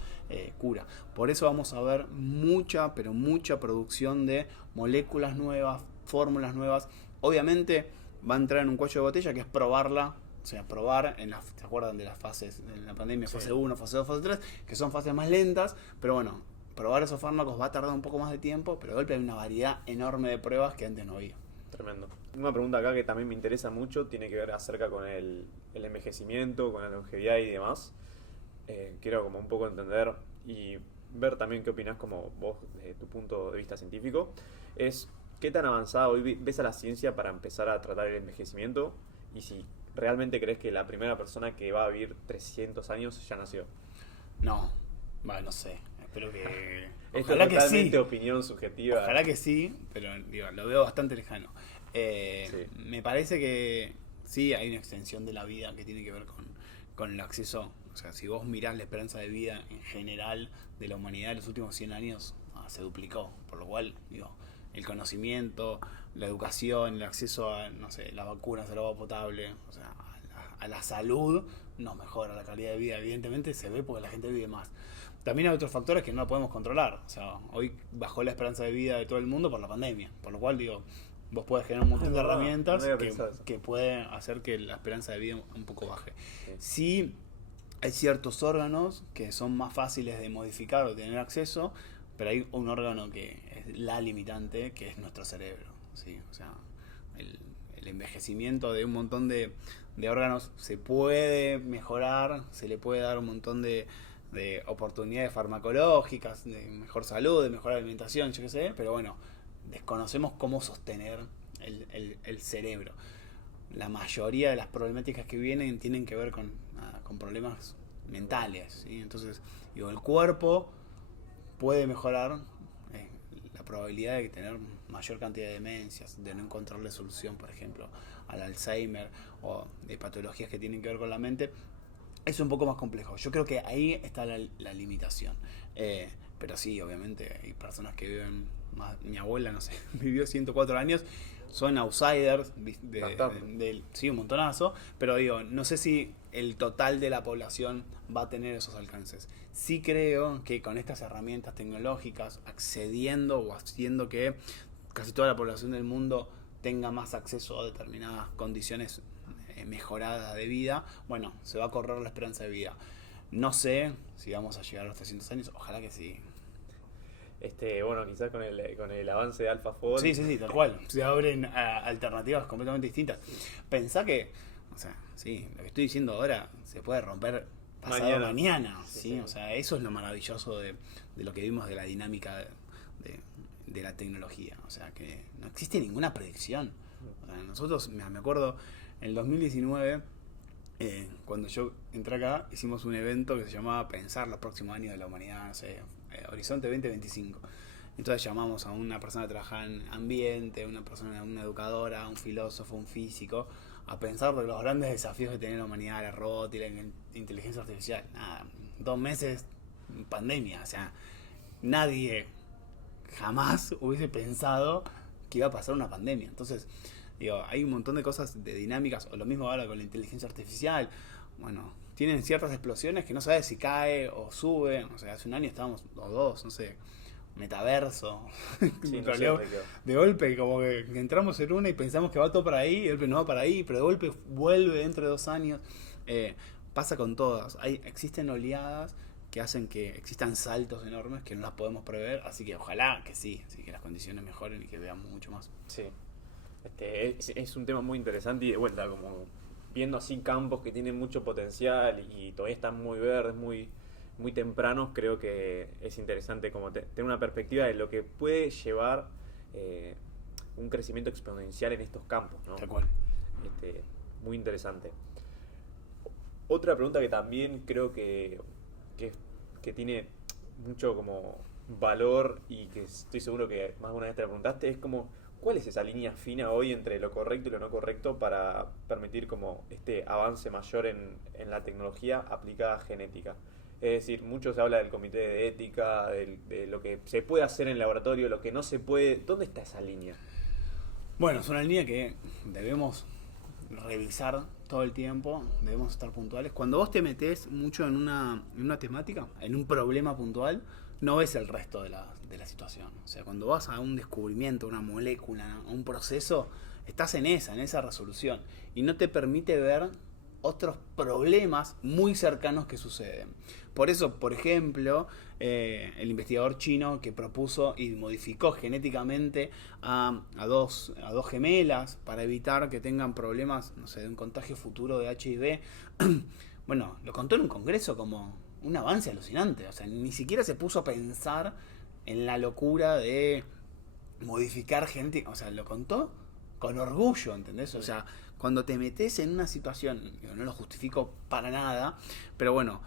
cura. Por eso vamos a ver mucha, pero mucha producción de moléculas nuevas, fórmulas nuevas. Obviamente va a entrar en un cuello de botella que es probarla. O sea, probar, ¿se acuerdan de las fases en la pandemia? Sí. Fase 1, fase 2, fase 3, que son fases más lentas, pero bueno, probar esos fármacos va a tardar un poco más de tiempo, pero de golpe hay una variedad enorme de pruebas que antes no había. Tremendo. Una pregunta acá que también me interesa mucho, tiene que ver acerca con el envejecimiento, con la longevidad y demás. Quiero como un poco entender y ver también qué opinás como vos, desde tu punto de vista científico, es qué tan avanzada hoy ves a la ciencia para empezar a tratar el envejecimiento y si ¿realmente crees que la primera persona que va a vivir 300 años ya nació? No, bueno, no sé. Espero que. Es Ojalá que totalmente sí. opinión subjetiva. Ojalá que sí, pero digo, lo veo bastante lejano. Sí. Me parece que sí hay una extensión de la vida que tiene que ver con el acceso. O sea, si vos mirás la esperanza de vida en general de la humanidad en los últimos 100 años, se duplicó. Por lo cual, digo, el conocimiento, la educación, el acceso a, no sé, las vacunas, al agua potable, o sea, a la salud, nos mejora la calidad de vida. Evidentemente se ve porque la gente vive más. También hay otros factores que no podemos controlar. O sea, hoy bajó la esperanza de vida de todo el mundo por la pandemia. Por lo cual, digo, vos podés generar un montón de herramientas que pueden hacer que la esperanza de vida un poco baje. Sí, hay ciertos órganos que son más fáciles de modificar o tener acceso, pero hay un órgano que es la limitante, que es nuestro cerebro. ¿Sí? O sea, el envejecimiento de un montón de órganos se puede mejorar, se le puede dar un montón de oportunidades farmacológicas, de mejor salud, de mejor alimentación, yo qué sé, pero bueno, desconocemos cómo sostener el cerebro. La mayoría de las problemáticas que vienen tienen que ver con problemas mentales, ¿sí? Entonces, digo, el cuerpo puede mejorar la probabilidad de tener mayor cantidad de demencias, de no encontrarle solución, por ejemplo, al Alzheimer o de patologías que tienen que ver con la mente. Es un poco más complejo. Yo creo que ahí está la limitación. Pero sí, obviamente, hay personas que viven más. Mi abuela, no sé, vivió 104 años. Son outsiders, sí, un montonazo. Pero digo, no sé si el total de la población va a tener esos alcances. Sí creo que con estas herramientas tecnológicas, accediendo o haciendo que casi toda la población del mundo tenga más acceso a determinadas condiciones mejorada de vida, bueno, se va a correr la esperanza de vida. No sé si vamos a llegar a los 300 años, ojalá que sí. Bueno, quizás con el avance de AlphaFold. Sí, tal cual. Se abren alternativas completamente distintas. Pensá que, o sea, sí, lo que estoy diciendo ahora se puede romper pasado mañana, ¿sí? O sea, eso es lo maravilloso de lo que vimos de la dinámica de la tecnología. O sea, que no existe ninguna predicción. O sea, nosotros, me acuerdo, en el 2019, cuando yo entré acá, hicimos un evento que se llamaba Pensar los próximos años de la humanidad, no sé, Horizonte 2025. Entonces llamamos a una persona que trabaja en ambiente, una educadora, un filósofo, un físico, a pensar de los grandes desafíos que tiene la humanidad, la robótica, la inteligencia artificial. Nada, 2 meses, pandemia, o sea, nadie jamás hubiese pensado que iba a pasar una pandemia. Entonces, digo, hay un montón de cosas de dinámicas, o lo mismo ahora con la inteligencia artificial. Bueno, tienen ciertas explosiones que no sabes si cae o sube. O sea, hace un año estábamos, o 2, no sé, metaverso. Sí, no sé, de golpe, como que entramos en una y pensamos que va todo para ahí, de golpe no va para ahí, pero de golpe vuelve dentro de 2 años. Pasa con todas. Existen oleadas que hacen que existan saltos enormes que no las podemos prever, así que ojalá que sí, así que las condiciones mejoren y que veamos mucho más. Sí. Es un tema muy interesante y de vuelta, como viendo así campos que tienen mucho potencial y todavía están muy verdes, muy, muy tempranos, creo que es interesante como tener una perspectiva de lo que puede llevar un crecimiento exponencial en estos campos, ¿no? Tal cual. Muy interesante. Otra pregunta que también creo que tiene mucho como valor y que estoy seguro que más de una vez te la preguntaste, es como ¿cuál es esa línea fina hoy entre lo correcto y lo no correcto para permitir como este avance mayor en la tecnología aplicada a genética? Es decir, mucho se habla del comité de ética, de lo que se puede hacer en el laboratorio, lo que no se puede. ¿Dónde está esa línea? Bueno, es una línea que debemos revisar todo el tiempo, debemos estar puntuales. Cuando vos te metés mucho en una temática, en un problema puntual, no ves el resto de la situación. O sea, cuando vas a un descubrimiento, una molécula, a un proceso, estás en esa resolución y no te permite ver otros problemas muy cercanos que suceden. Por eso, por ejemplo, el investigador chino que propuso y modificó genéticamente a dos gemelas para evitar que tengan problemas, no sé, de un contagio futuro de HIV, bueno, lo contó en un congreso como un avance alucinante. O sea, ni siquiera se puso a pensar en la locura de modificar genética. O sea, lo contó con orgullo, ¿entendés? O sea, cuando te metes en una situación, yo no lo justifico para nada, pero bueno,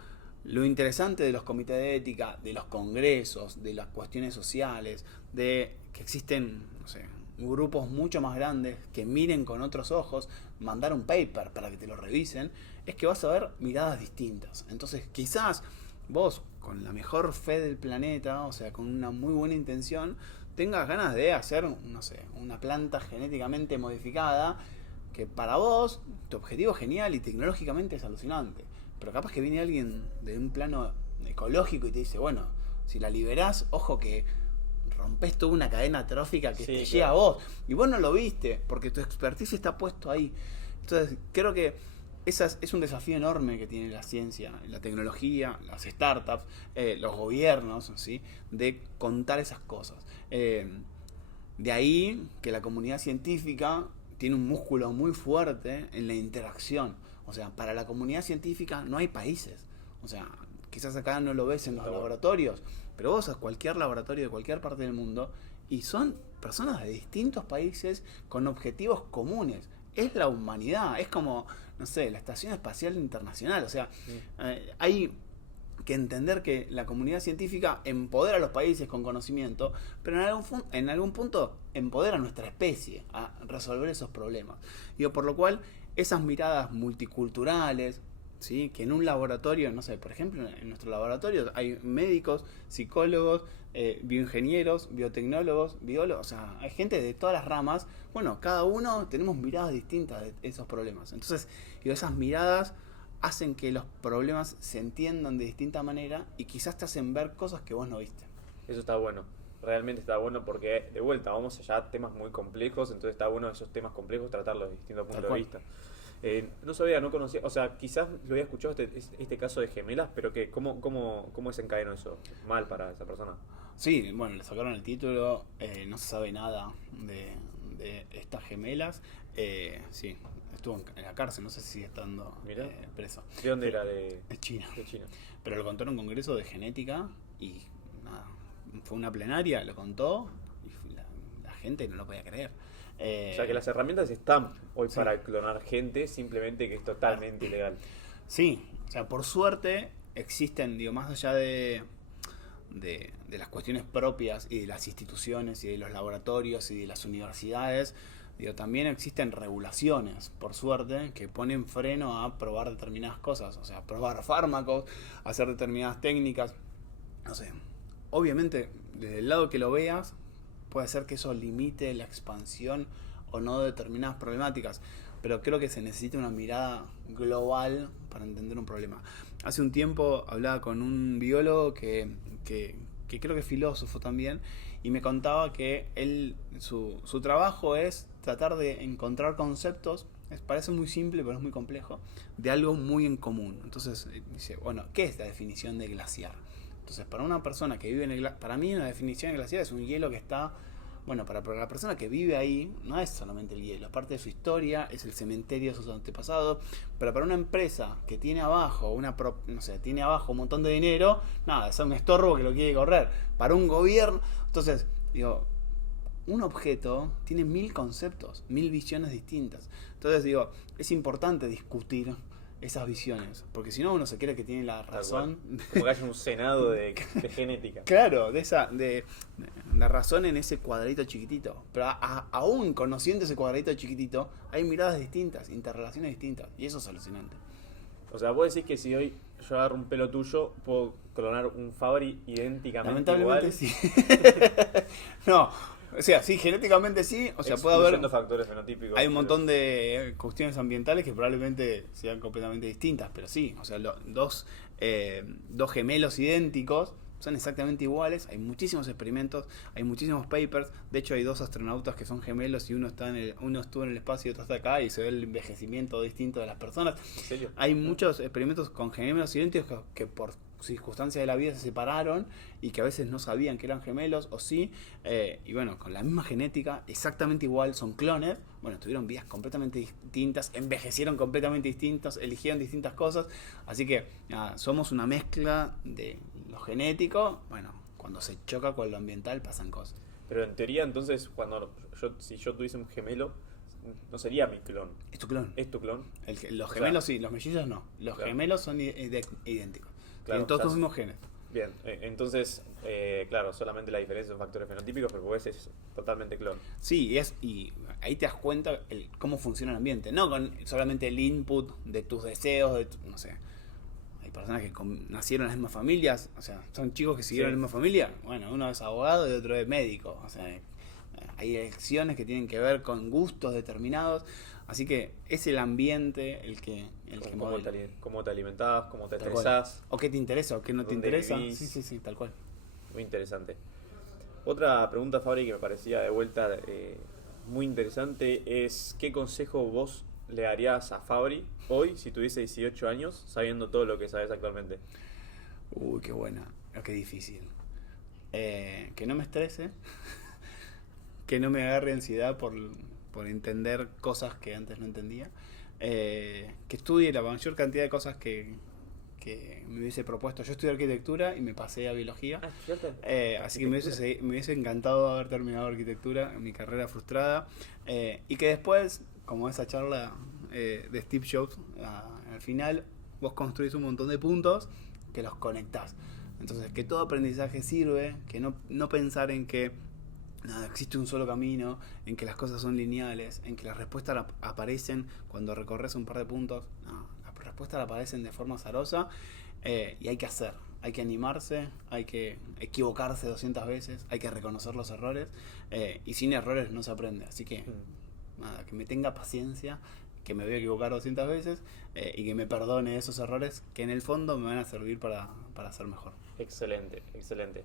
lo interesante de los comités de ética, de los congresos, de las cuestiones sociales, de que existen, no sé, grupos mucho más grandes que miren con otros ojos, mandar un paper para que te lo revisen, es que vas a ver miradas distintas. Entonces, quizás vos, con la mejor fe del planeta, o sea, con una muy buena intención, tengas ganas de hacer, no sé, una planta genéticamente modificada que para vos, tu objetivo es genial y tecnológicamente es alucinante. Pero capaz que viene alguien de un plano ecológico y te dice, bueno, si la liberás, ojo que rompes toda una cadena trófica que te llega a vos. Y vos no lo viste, porque tu expertise está puesto ahí. Entonces, creo que es un desafío enorme que tiene la ciencia, la tecnología, las startups, los gobiernos, ¿sí? De contar esas cosas. De ahí que la comunidad científica tiene un músculo muy fuerte en la interacción. O sea, para la comunidad científica no hay países. O sea, quizás acá no lo ves en los laboratorios, pero vos a cualquier laboratorio de cualquier parte del mundo y son personas de distintos países con objetivos comunes. Es la humanidad, es como, no sé, la Estación Espacial Internacional. O sea, hay que entender que la comunidad científica empodera a los países con conocimiento, pero en algún punto empodera a nuestra especie a resolver esos problemas. Digo, por lo cual, esas miradas multiculturales, ¿sí? Que en un laboratorio, no sé, por ejemplo, en nuestro laboratorio hay médicos, psicólogos, bioingenieros, biotecnólogos, biólogos, o sea, hay gente de todas las ramas. Bueno, cada uno tenemos miradas distintas de esos problemas. Entonces, digo, esas miradas hacen que los problemas se entiendan de distinta manera y quizás te hacen ver cosas que vos no viste. Eso está bueno. Realmente está bueno porque, de vuelta, vamos allá a temas muy complejos, entonces está bueno esos temas complejos tratarlos de distintos puntos de vista. No sabía, no conocía, o sea, quizás lo había escuchado este caso de gemelas, pero que ¿cómo desencadenó eso? Mal para esa persona. Sí, bueno, le sacaron el título, no se sabe nada de estas gemelas. Sí, estuvo en la cárcel, no sé si sigue estando preso. ¿De dónde era? De China. De China. Pero lo contó en un congreso de genética y nada, fue una plenaria, lo contó y la gente no lo podía creer. O sea que las herramientas están hoy para clonar gente, simplemente que es totalmente ilegal. Sí, o sea, por suerte existen, digo, más allá de las cuestiones propias y de las instituciones y de los laboratorios y de las universidades, digo, también existen regulaciones, por suerte, que ponen freno a probar determinadas cosas, o sea, probar fármacos, hacer determinadas técnicas, no sé. Obviamente, desde el lado que lo veas, puede ser que eso limite la expansión o no de determinadas problemáticas, pero creo que se necesita una mirada global para entender un problema. Hace un tiempo hablaba con un biólogo que creo que es filósofo también, y me contaba que su trabajo es tratar de encontrar conceptos, parece muy simple pero es muy complejo, de algo muy en común. Entonces dice, bueno, ¿qué es la definición de glaciar? Entonces, para una persona que vive en el glaciar, para mí una definición de glaciar es un hielo que está, bueno, para la persona que vive ahí, no es solamente el hielo, es parte de su historia, es el cementerio de sus antepasados, pero para una empresa que tiene abajo, tiene abajo un montón de dinero, nada, es un estorbo que lo quiere correr. Para un gobierno, entonces, digo, un objeto tiene 1000 conceptos, 1000 visiones distintas. Entonces, digo, es importante discutir esas visiones, porque si no uno se cree que tiene la razón. Como que haya un senado de genética. Claro, de la razón en ese cuadradito chiquitito. Pero aún conociendo ese cuadradito chiquitito, hay miradas distintas, interrelaciones distintas, y eso es alucinante. O sea, vos decís que si hoy yo agarro un pelo tuyo, puedo clonar un Fabry idénticamente lamentablemente igual. Sí. No, o sea, sí, genéticamente sí, o sea, puede haber factores fenotípicos. hay un montón de cuestiones ambientales que probablemente sean completamente distintas, pero sí, o sea, dos gemelos idénticos son exactamente iguales, hay muchísimos experimentos, hay muchísimos papers, de hecho hay 2 astronautas que son gemelos y uno estuvo en el espacio y otro está acá y se ve el envejecimiento distinto de las personas. ¿En serio? Hay muchos experimentos con gemelos idénticos que por circunstancias de la vida se separaron y que a veces no sabían que eran gemelos o sí, y bueno, con la misma genética, exactamente igual, son clones, bueno, tuvieron vidas completamente distintas, envejecieron completamente distintos, eligieron distintas cosas, así que nada, somos una mezcla de lo genético, bueno, cuando se choca con lo ambiental pasan cosas. Pero en teoría entonces, si yo tuviese un gemelo, no sería mi clon. Es tu clon. Es tu clon. Los gemelos sí, los mellizos no. Los Claro. gemelos son idénticos. Claro, Tienen todos ya los sé. mismos genes. Bien, entonces, claro, solamente la diferencia son factores fenotípicos, pero vos es totalmente clon. Sí, y ahí te das cuenta cómo funciona el ambiente. No con solamente el input de tus deseos, no sé. Hay personas que nacieron en las mismas familias, o sea, son chicos que siguieron Sí. en la misma familia. Bueno, uno es abogado y otro es médico. O sea, hay elecciones que tienen que ver con gustos determinados. Así que es el ambiente el que modela. Cómo te alimentás, cómo te Tal cual. estresás. O qué te interesa o qué no te dónde interesa. vivís. Sí, tal cual. Muy interesante. Otra pregunta, Fabri, que me parecía de vuelta muy interesante es ¿qué consejo vos le darías a Fabri hoy si tuviese 18 años sabiendo todo lo que sabes actualmente? Uy, qué buena. Qué difícil. Que no me estrese. Que no me agarre ansiedad por entender cosas que antes no entendía. Que estudie la mayor cantidad de cosas que me hubiese propuesto. Yo estudié arquitectura y me pasé a biología. Así que me hubiese encantado haber terminado arquitectura en mi carrera frustrada. Y que después, como esa charla de Steve Jobs, al final vos construís un montón de puntos que los conectás. Entonces, que todo aprendizaje sirve, que no pensar en que nada, existe un solo camino, en que las cosas son lineales, en que las respuestas aparecen cuando recorres un par de puntos. No, las respuestas aparecen de forma azarosa y hay que hacer, hay que animarse, hay que equivocarse 200 veces, hay que reconocer los errores y sin errores no se aprende. Así que nada, que me tenga paciencia, que me voy a equivocar 200 veces y que me perdone esos errores que en el fondo me van a servir para ser mejor. Excelente, excelente.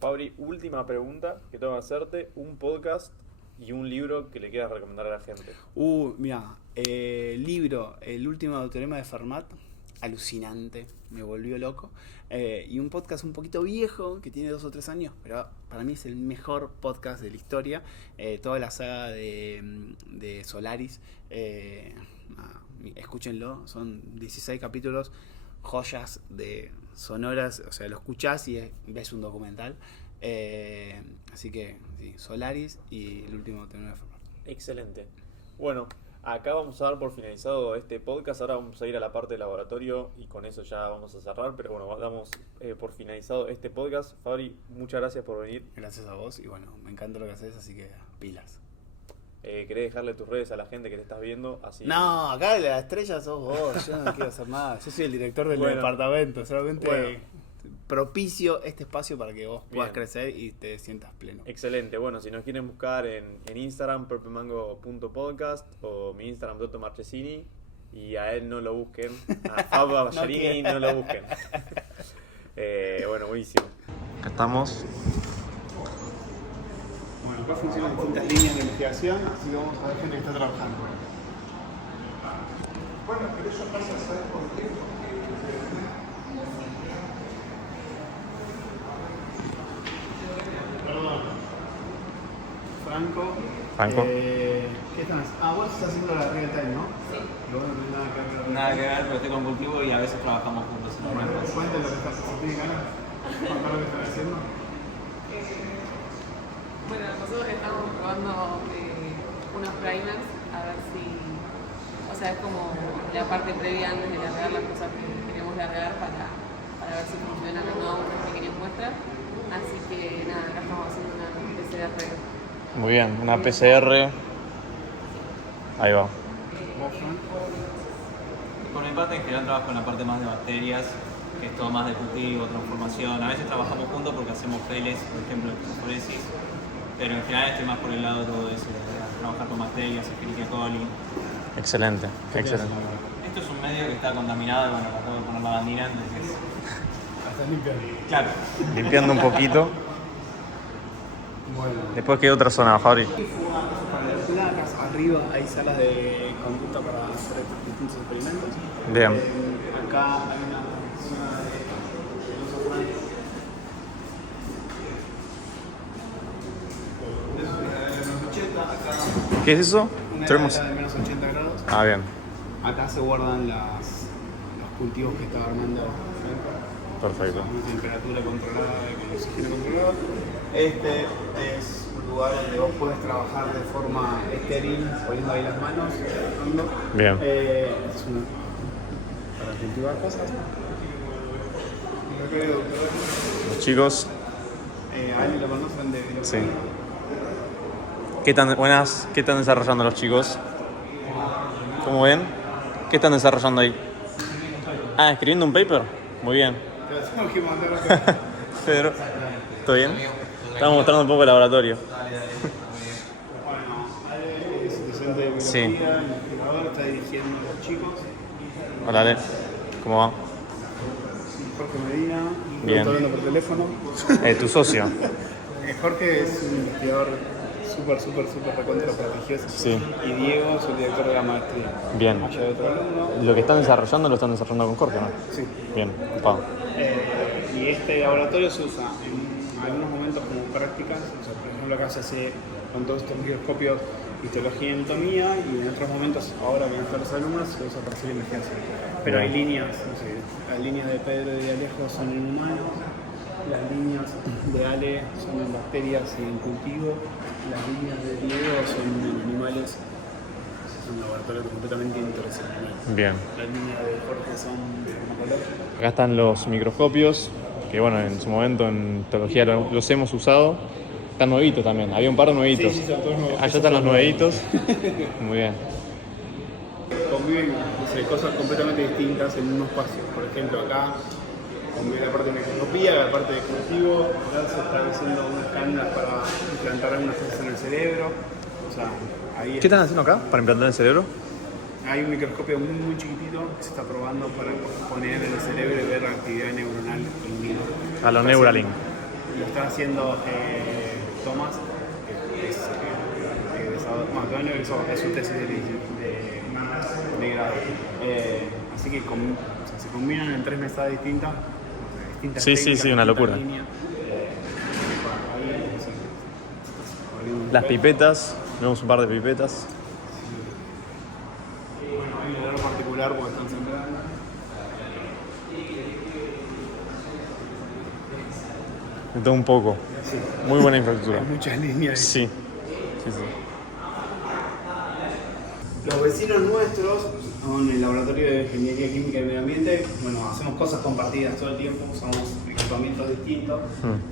Fabri, última pregunta que tengo que hacerte. Un podcast y un libro que le quieras recomendar a la gente. Mira, libro, El último teorema de Fermat, alucinante, me volvió loco. Y un podcast un poquito viejo, que tiene 2 o 3 años, pero para mí es el mejor podcast de la historia. Toda la saga de Solaris, escúchenlo, son 16 capítulos, joyas de sonoras, o sea, lo escuchás y ves un documental. Así que, sí, Solaris y El último teorema de Fermat. Excelente. Bueno, acá vamos a dar por finalizado este podcast. Ahora vamos a ir a la parte de laboratorio y con eso ya vamos a cerrar. Pero bueno, damos por finalizado este podcast. Fabri, muchas gracias por venir. Gracias a vos y bueno, me encanta lo que haces, así que pilas. ¿Querés dejarle tus redes a la gente que te estás viendo? Así... No, acá la estrella sos vos, yo no quiero hacer nada. Yo soy el director del Bueno. departamento, solamente Bueno. propicio este espacio para que vos puedas Bien. crecer y te sientas pleno. Excelente. Bueno, si nos quieren buscar en Instagram, purplemango.podcast o mi Instagram, Dotto Marchesini, y a él no lo busquen, a Fabio Ballarini no lo busquen. Bueno, buenísimo. Acá estamos. Bueno, acá funcionan distintas líneas de investigación, así que vamos a ver gente que está trabajando. Bueno, pero eso pasa, ¿sabes por qué? Perdón. Franco. Franco. ¿Qué estás? Vos estás haciendo la real time, ¿no? Sí. Vos no tenés nada que ver. Nada que ver, pero estoy con cultivo y a veces trabajamos juntos en Bueno, el cuenten lo que estás haciendo. ¿Tiene ganas? ¿Contar lo que están haciendo? Bueno, nosotros estamos probando unos primers a ver si, o sea, es como la parte previa antes de largar las cosas que queremos largar para ver si funcionan o no unas pequeñas muestras. Así que nada, acá estamos haciendo una PCR. Muy bien, una PCR. Ahí va. ¿Vos, Fran? Por mi parte, en general trabajo en la parte más de bacterias, que es todo más de cultivo, transformación. A veces trabajamos juntos porque hacemos geles, por ejemplo, de fosforesis, pero en general estoy más por el lado de todo eso, de trabajar con bacterias, Escherichia coli. Excelente, excelente. Esto es un medio que está contaminado, bueno, acabo de poner la bandina, entonces... La estás limpiando. Claro. Limpiando un poquito. Bueno. Después, ¿qué otra zona, Fabri? Para las placas, arriba hay salas de conducta para hacer distintos experimentos. Bien. Acá hay una zona de menos 80, acá ¿Qué es eso? una Termos. heladera de menos 80 grados. Ah, bien. Acá se guardan los cultivos que está armando Franco. Perfecto. Con temperatura controlada y con oxígeno controlado. Este es un lugar donde vos podés trabajar de forma estéril, poniendo ahí las manos. Bien. Es una, para cultivar cosas. Los chicos. Ali lo conocen de videojuegos. Sí. ¿Qué están desarrollando los chicos? ¿Cómo ven? ¿Qué están desarrollando ahí? Ah, escribiendo un paper. Muy bien. Te lo tengo que mandar. Pedro, ¿todo bien? Estamos mostrando un poco el laboratorio. Bueno, Ale es estudiante de biología, Sí. investigador, está dirigiendo a los chicos. Hola, Ale. ¿Cómo va? Jorge Medina, Bien. estoy hablando por teléfono. Tu socio. Jorge es un investigador súper recontra prestigioso. Sí. Y Diego es el director de la maestría. Bien. Allá de otro alumno. Lo que están desarrollando lo están desarrollando con Jorge, ¿no? Sí. Bien, ocupado. Y este laboratorio se usa en algunos momentos como prácticas. O sea, por ejemplo, acá se hace con todos estos microscopios histología y anatomía, y en otros momentos, ahora que están los alumnos, se usa para hacer emergencia. Pero hay líneas, no sé, las líneas de Pedro y de Alejo son en humanos, las líneas de Ale son en bacterias y en cultivo, las líneas de Diego son en animales. Es un laboratorio completamente interdisciplinar. Bien. Las líneas de Jorge son de farmacología. Acá están los microscopios, que bueno, en su momento en teología los hemos usado. Están nuevitos también, había un par de nuevitos. Sí, son todos nuevos. Allá están los nuevitos. Muy bien. Conviven, no sé, cosas completamente distintas en un espacio. Por ejemplo, acá convive la parte de microscopía, la parte de cultivo. Acá se está haciendo unas cánulas para implantar algunas cosas en el cerebro. O sea, ahí ¿Qué están haciendo acá para implantar el cerebro? hay un microscopio muy chiquitito que se está probando para poner en el cerebro y ver la actividad neuronal in vivo. A los Neuralink. Lo está haciendo Tomás, que es egresado, bueno, todavía no egresó, es su tesis de grado. Así que o sea, se combinan en 3 mesas distintas. Sí, sí, sí, una locura. Las pipetas, vemos un par de pipetas. Bueno, hay un olor particular porque están sembrando. De todo un poco. Sí. Muy buena infraestructura. Hay muchas líneas. Sí. Sí, sí. Los vecinos nuestros, en el laboratorio de Ingeniería Química y Medio Ambiente, bueno, hacemos cosas compartidas todo el tiempo, usamos equipamientos distintos.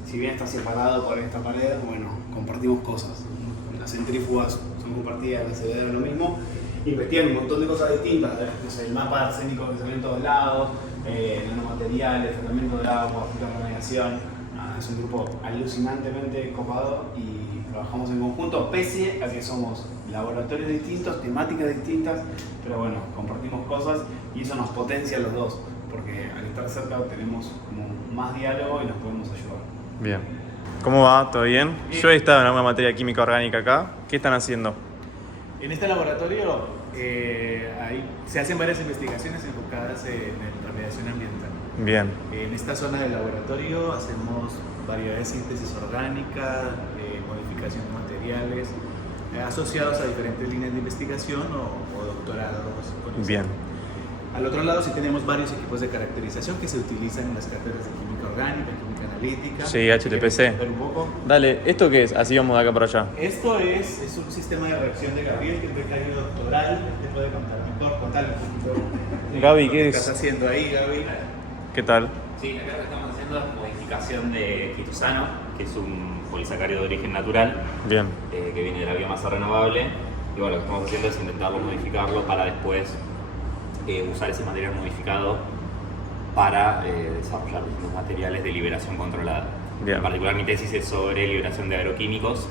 Si bien está separado por esta pared, bueno, compartimos cosas. Las centrífugas son compartidas, las CDR lo mismo. Investigan un montón de cosas distintas, no sé, el mapa arsénico que se ve en todos lados, nanomateriales, tratamiento de agua, contaminación. Es un grupo alucinantemente copado y trabajamos en conjunto, pese a que somos laboratorios distintos, temáticas distintas, pero bueno, compartimos cosas y eso nos potencia a los dos, porque al estar cerca tenemos como más diálogo y nos podemos ayudar. Bien. ¿Cómo va? ¿Todo bien? Yo he estado en alguna materia química orgánica acá. ¿Qué están haciendo? En este laboratorio se hacen varias investigaciones enfocadas en remediación ambiental. Bien. En esta zona del laboratorio hacemos variedad de síntesis orgánica, modificación de materiales, asociados a diferentes líneas de investigación o doctorados. Bien. Al otro lado sí tenemos varios equipos de caracterización que se utilizan en las cátedras de química orgánica, química analítica. Sí, HTPC. Ver un poco. Dale, ¿esto qué es? Así vamos de acá para allá. Esto es un sistema de reacción de Gabriel, que es becario doctoral. Te puede contar mejor, contale un poquito. Gaby, ¿qué estás es? haciendo ahí, Gaby? ¿Qué tal? Sí, acá lo que estamos haciendo es modificación de quitosano, que es un polisacárido de origen natural, Bien. que viene de la biomasa renovable. Y bueno, lo que estamos haciendo es intentarlo modificarlo para después usar ese material modificado para desarrollar distintos materiales de liberación controlada. Bien. En particular mi tesis es sobre liberación de agroquímicos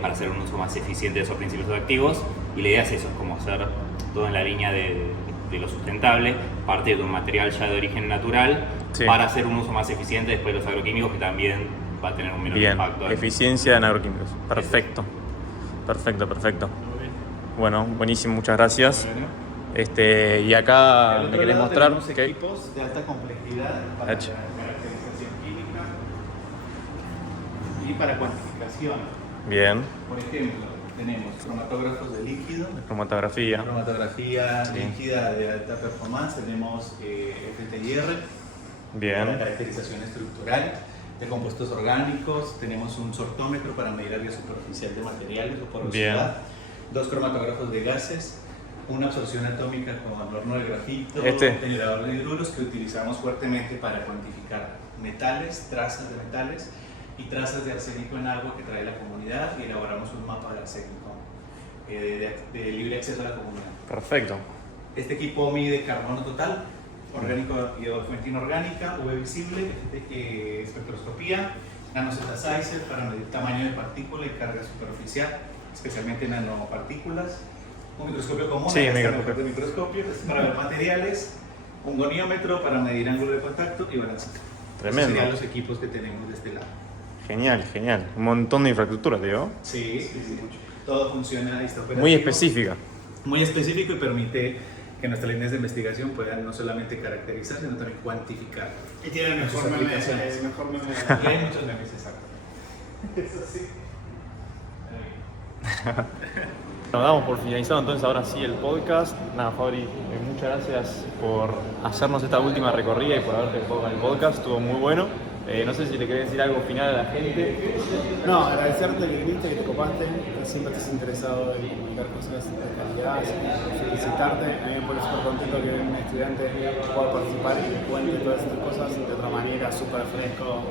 para hacer un uso más eficiente de esos principios activos, y la idea es eso, es como hacer todo en la línea de lo sustentable, parte de un material ya de origen natural, Sí. para hacer un uso más eficiente después de los agroquímicos, que también va a tener un menor Bien. impacto. Eficiencia en agroquímicos. Perfecto. Perfecto, perfecto. Bueno, buenísimo, muchas gracias. Y acá Al me otro querés lado mostrar tenemos que equipos de alta complejidad para Hecho. caracterización química y para cuantificación. bien, Por ejemplo, tenemos cromatógrafos de líquido, cromatografía. cromatografía Sí. líquida de alta performance, tenemos FTIR, para Bien, caracterización estructural. de compuestos orgánicos, tenemos un sortómetro para medir área superficial de materiales o porosidad, 2 cromatógrafos de gases, una absorción atómica con horno de grafito, generador de hidruros que utilizamos fuertemente para cuantificar metales, trazas de metales y trazas de arsénico en agua que trae la comunidad, y elaboramos un mapa de arsénico de libre acceso a la comunidad. Perfecto. Este equipo mide carbono total, orgánico y fuente inorgánica, UV visible, espectroscopía, nanosynthesizer para medir tamaño de partícula y carga superficial, especialmente nanopartículas, un microscopio común, microscopio para ver materiales, un goniómetro para medir ángulo de contacto y balance. Tremendo. Esos serían los equipos que tenemos de este lado. Genial, genial. Un montón de infraestructura, te digo. Sí. Todo funciona y está operativo. Muy específica. Muy específico y permite que nuestras líneas de investigación puedan no solamente caracterizar, sino también cuantificar. Y tiene el mejor meme. Y hay muchos memes, exacto. Eso sí. Nos damos por finalizado entonces ahora sí el podcast. Nada, Fabri, muchas gracias por hacernos esta última recorrida y por haberte enfocado en el podcast. Estuvo muy bueno. No sé si le querés decir algo final a la gente. No, agradecerte que viniste, que te copaste, que siempre estás interesado en comunicar cosas de calidad, felicitarte. A mí me pone súper contento que un estudiante pueda participar y que cuente todas estas cosas de otra manera, súper fresco,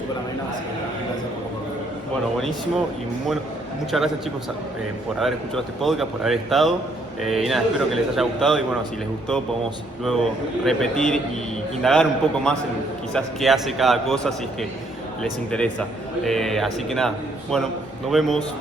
súper ameno. Así que gracias por compartir. Bueno, buenísimo y bueno, muchas gracias chicos por haber escuchado este podcast, por haber estado. Y nada, espero que les haya gustado y bueno, si les gustó podemos luego repetir y indagar un poco más en quizás qué hace cada cosa si es que les interesa. Así que nada, bueno, nos vemos.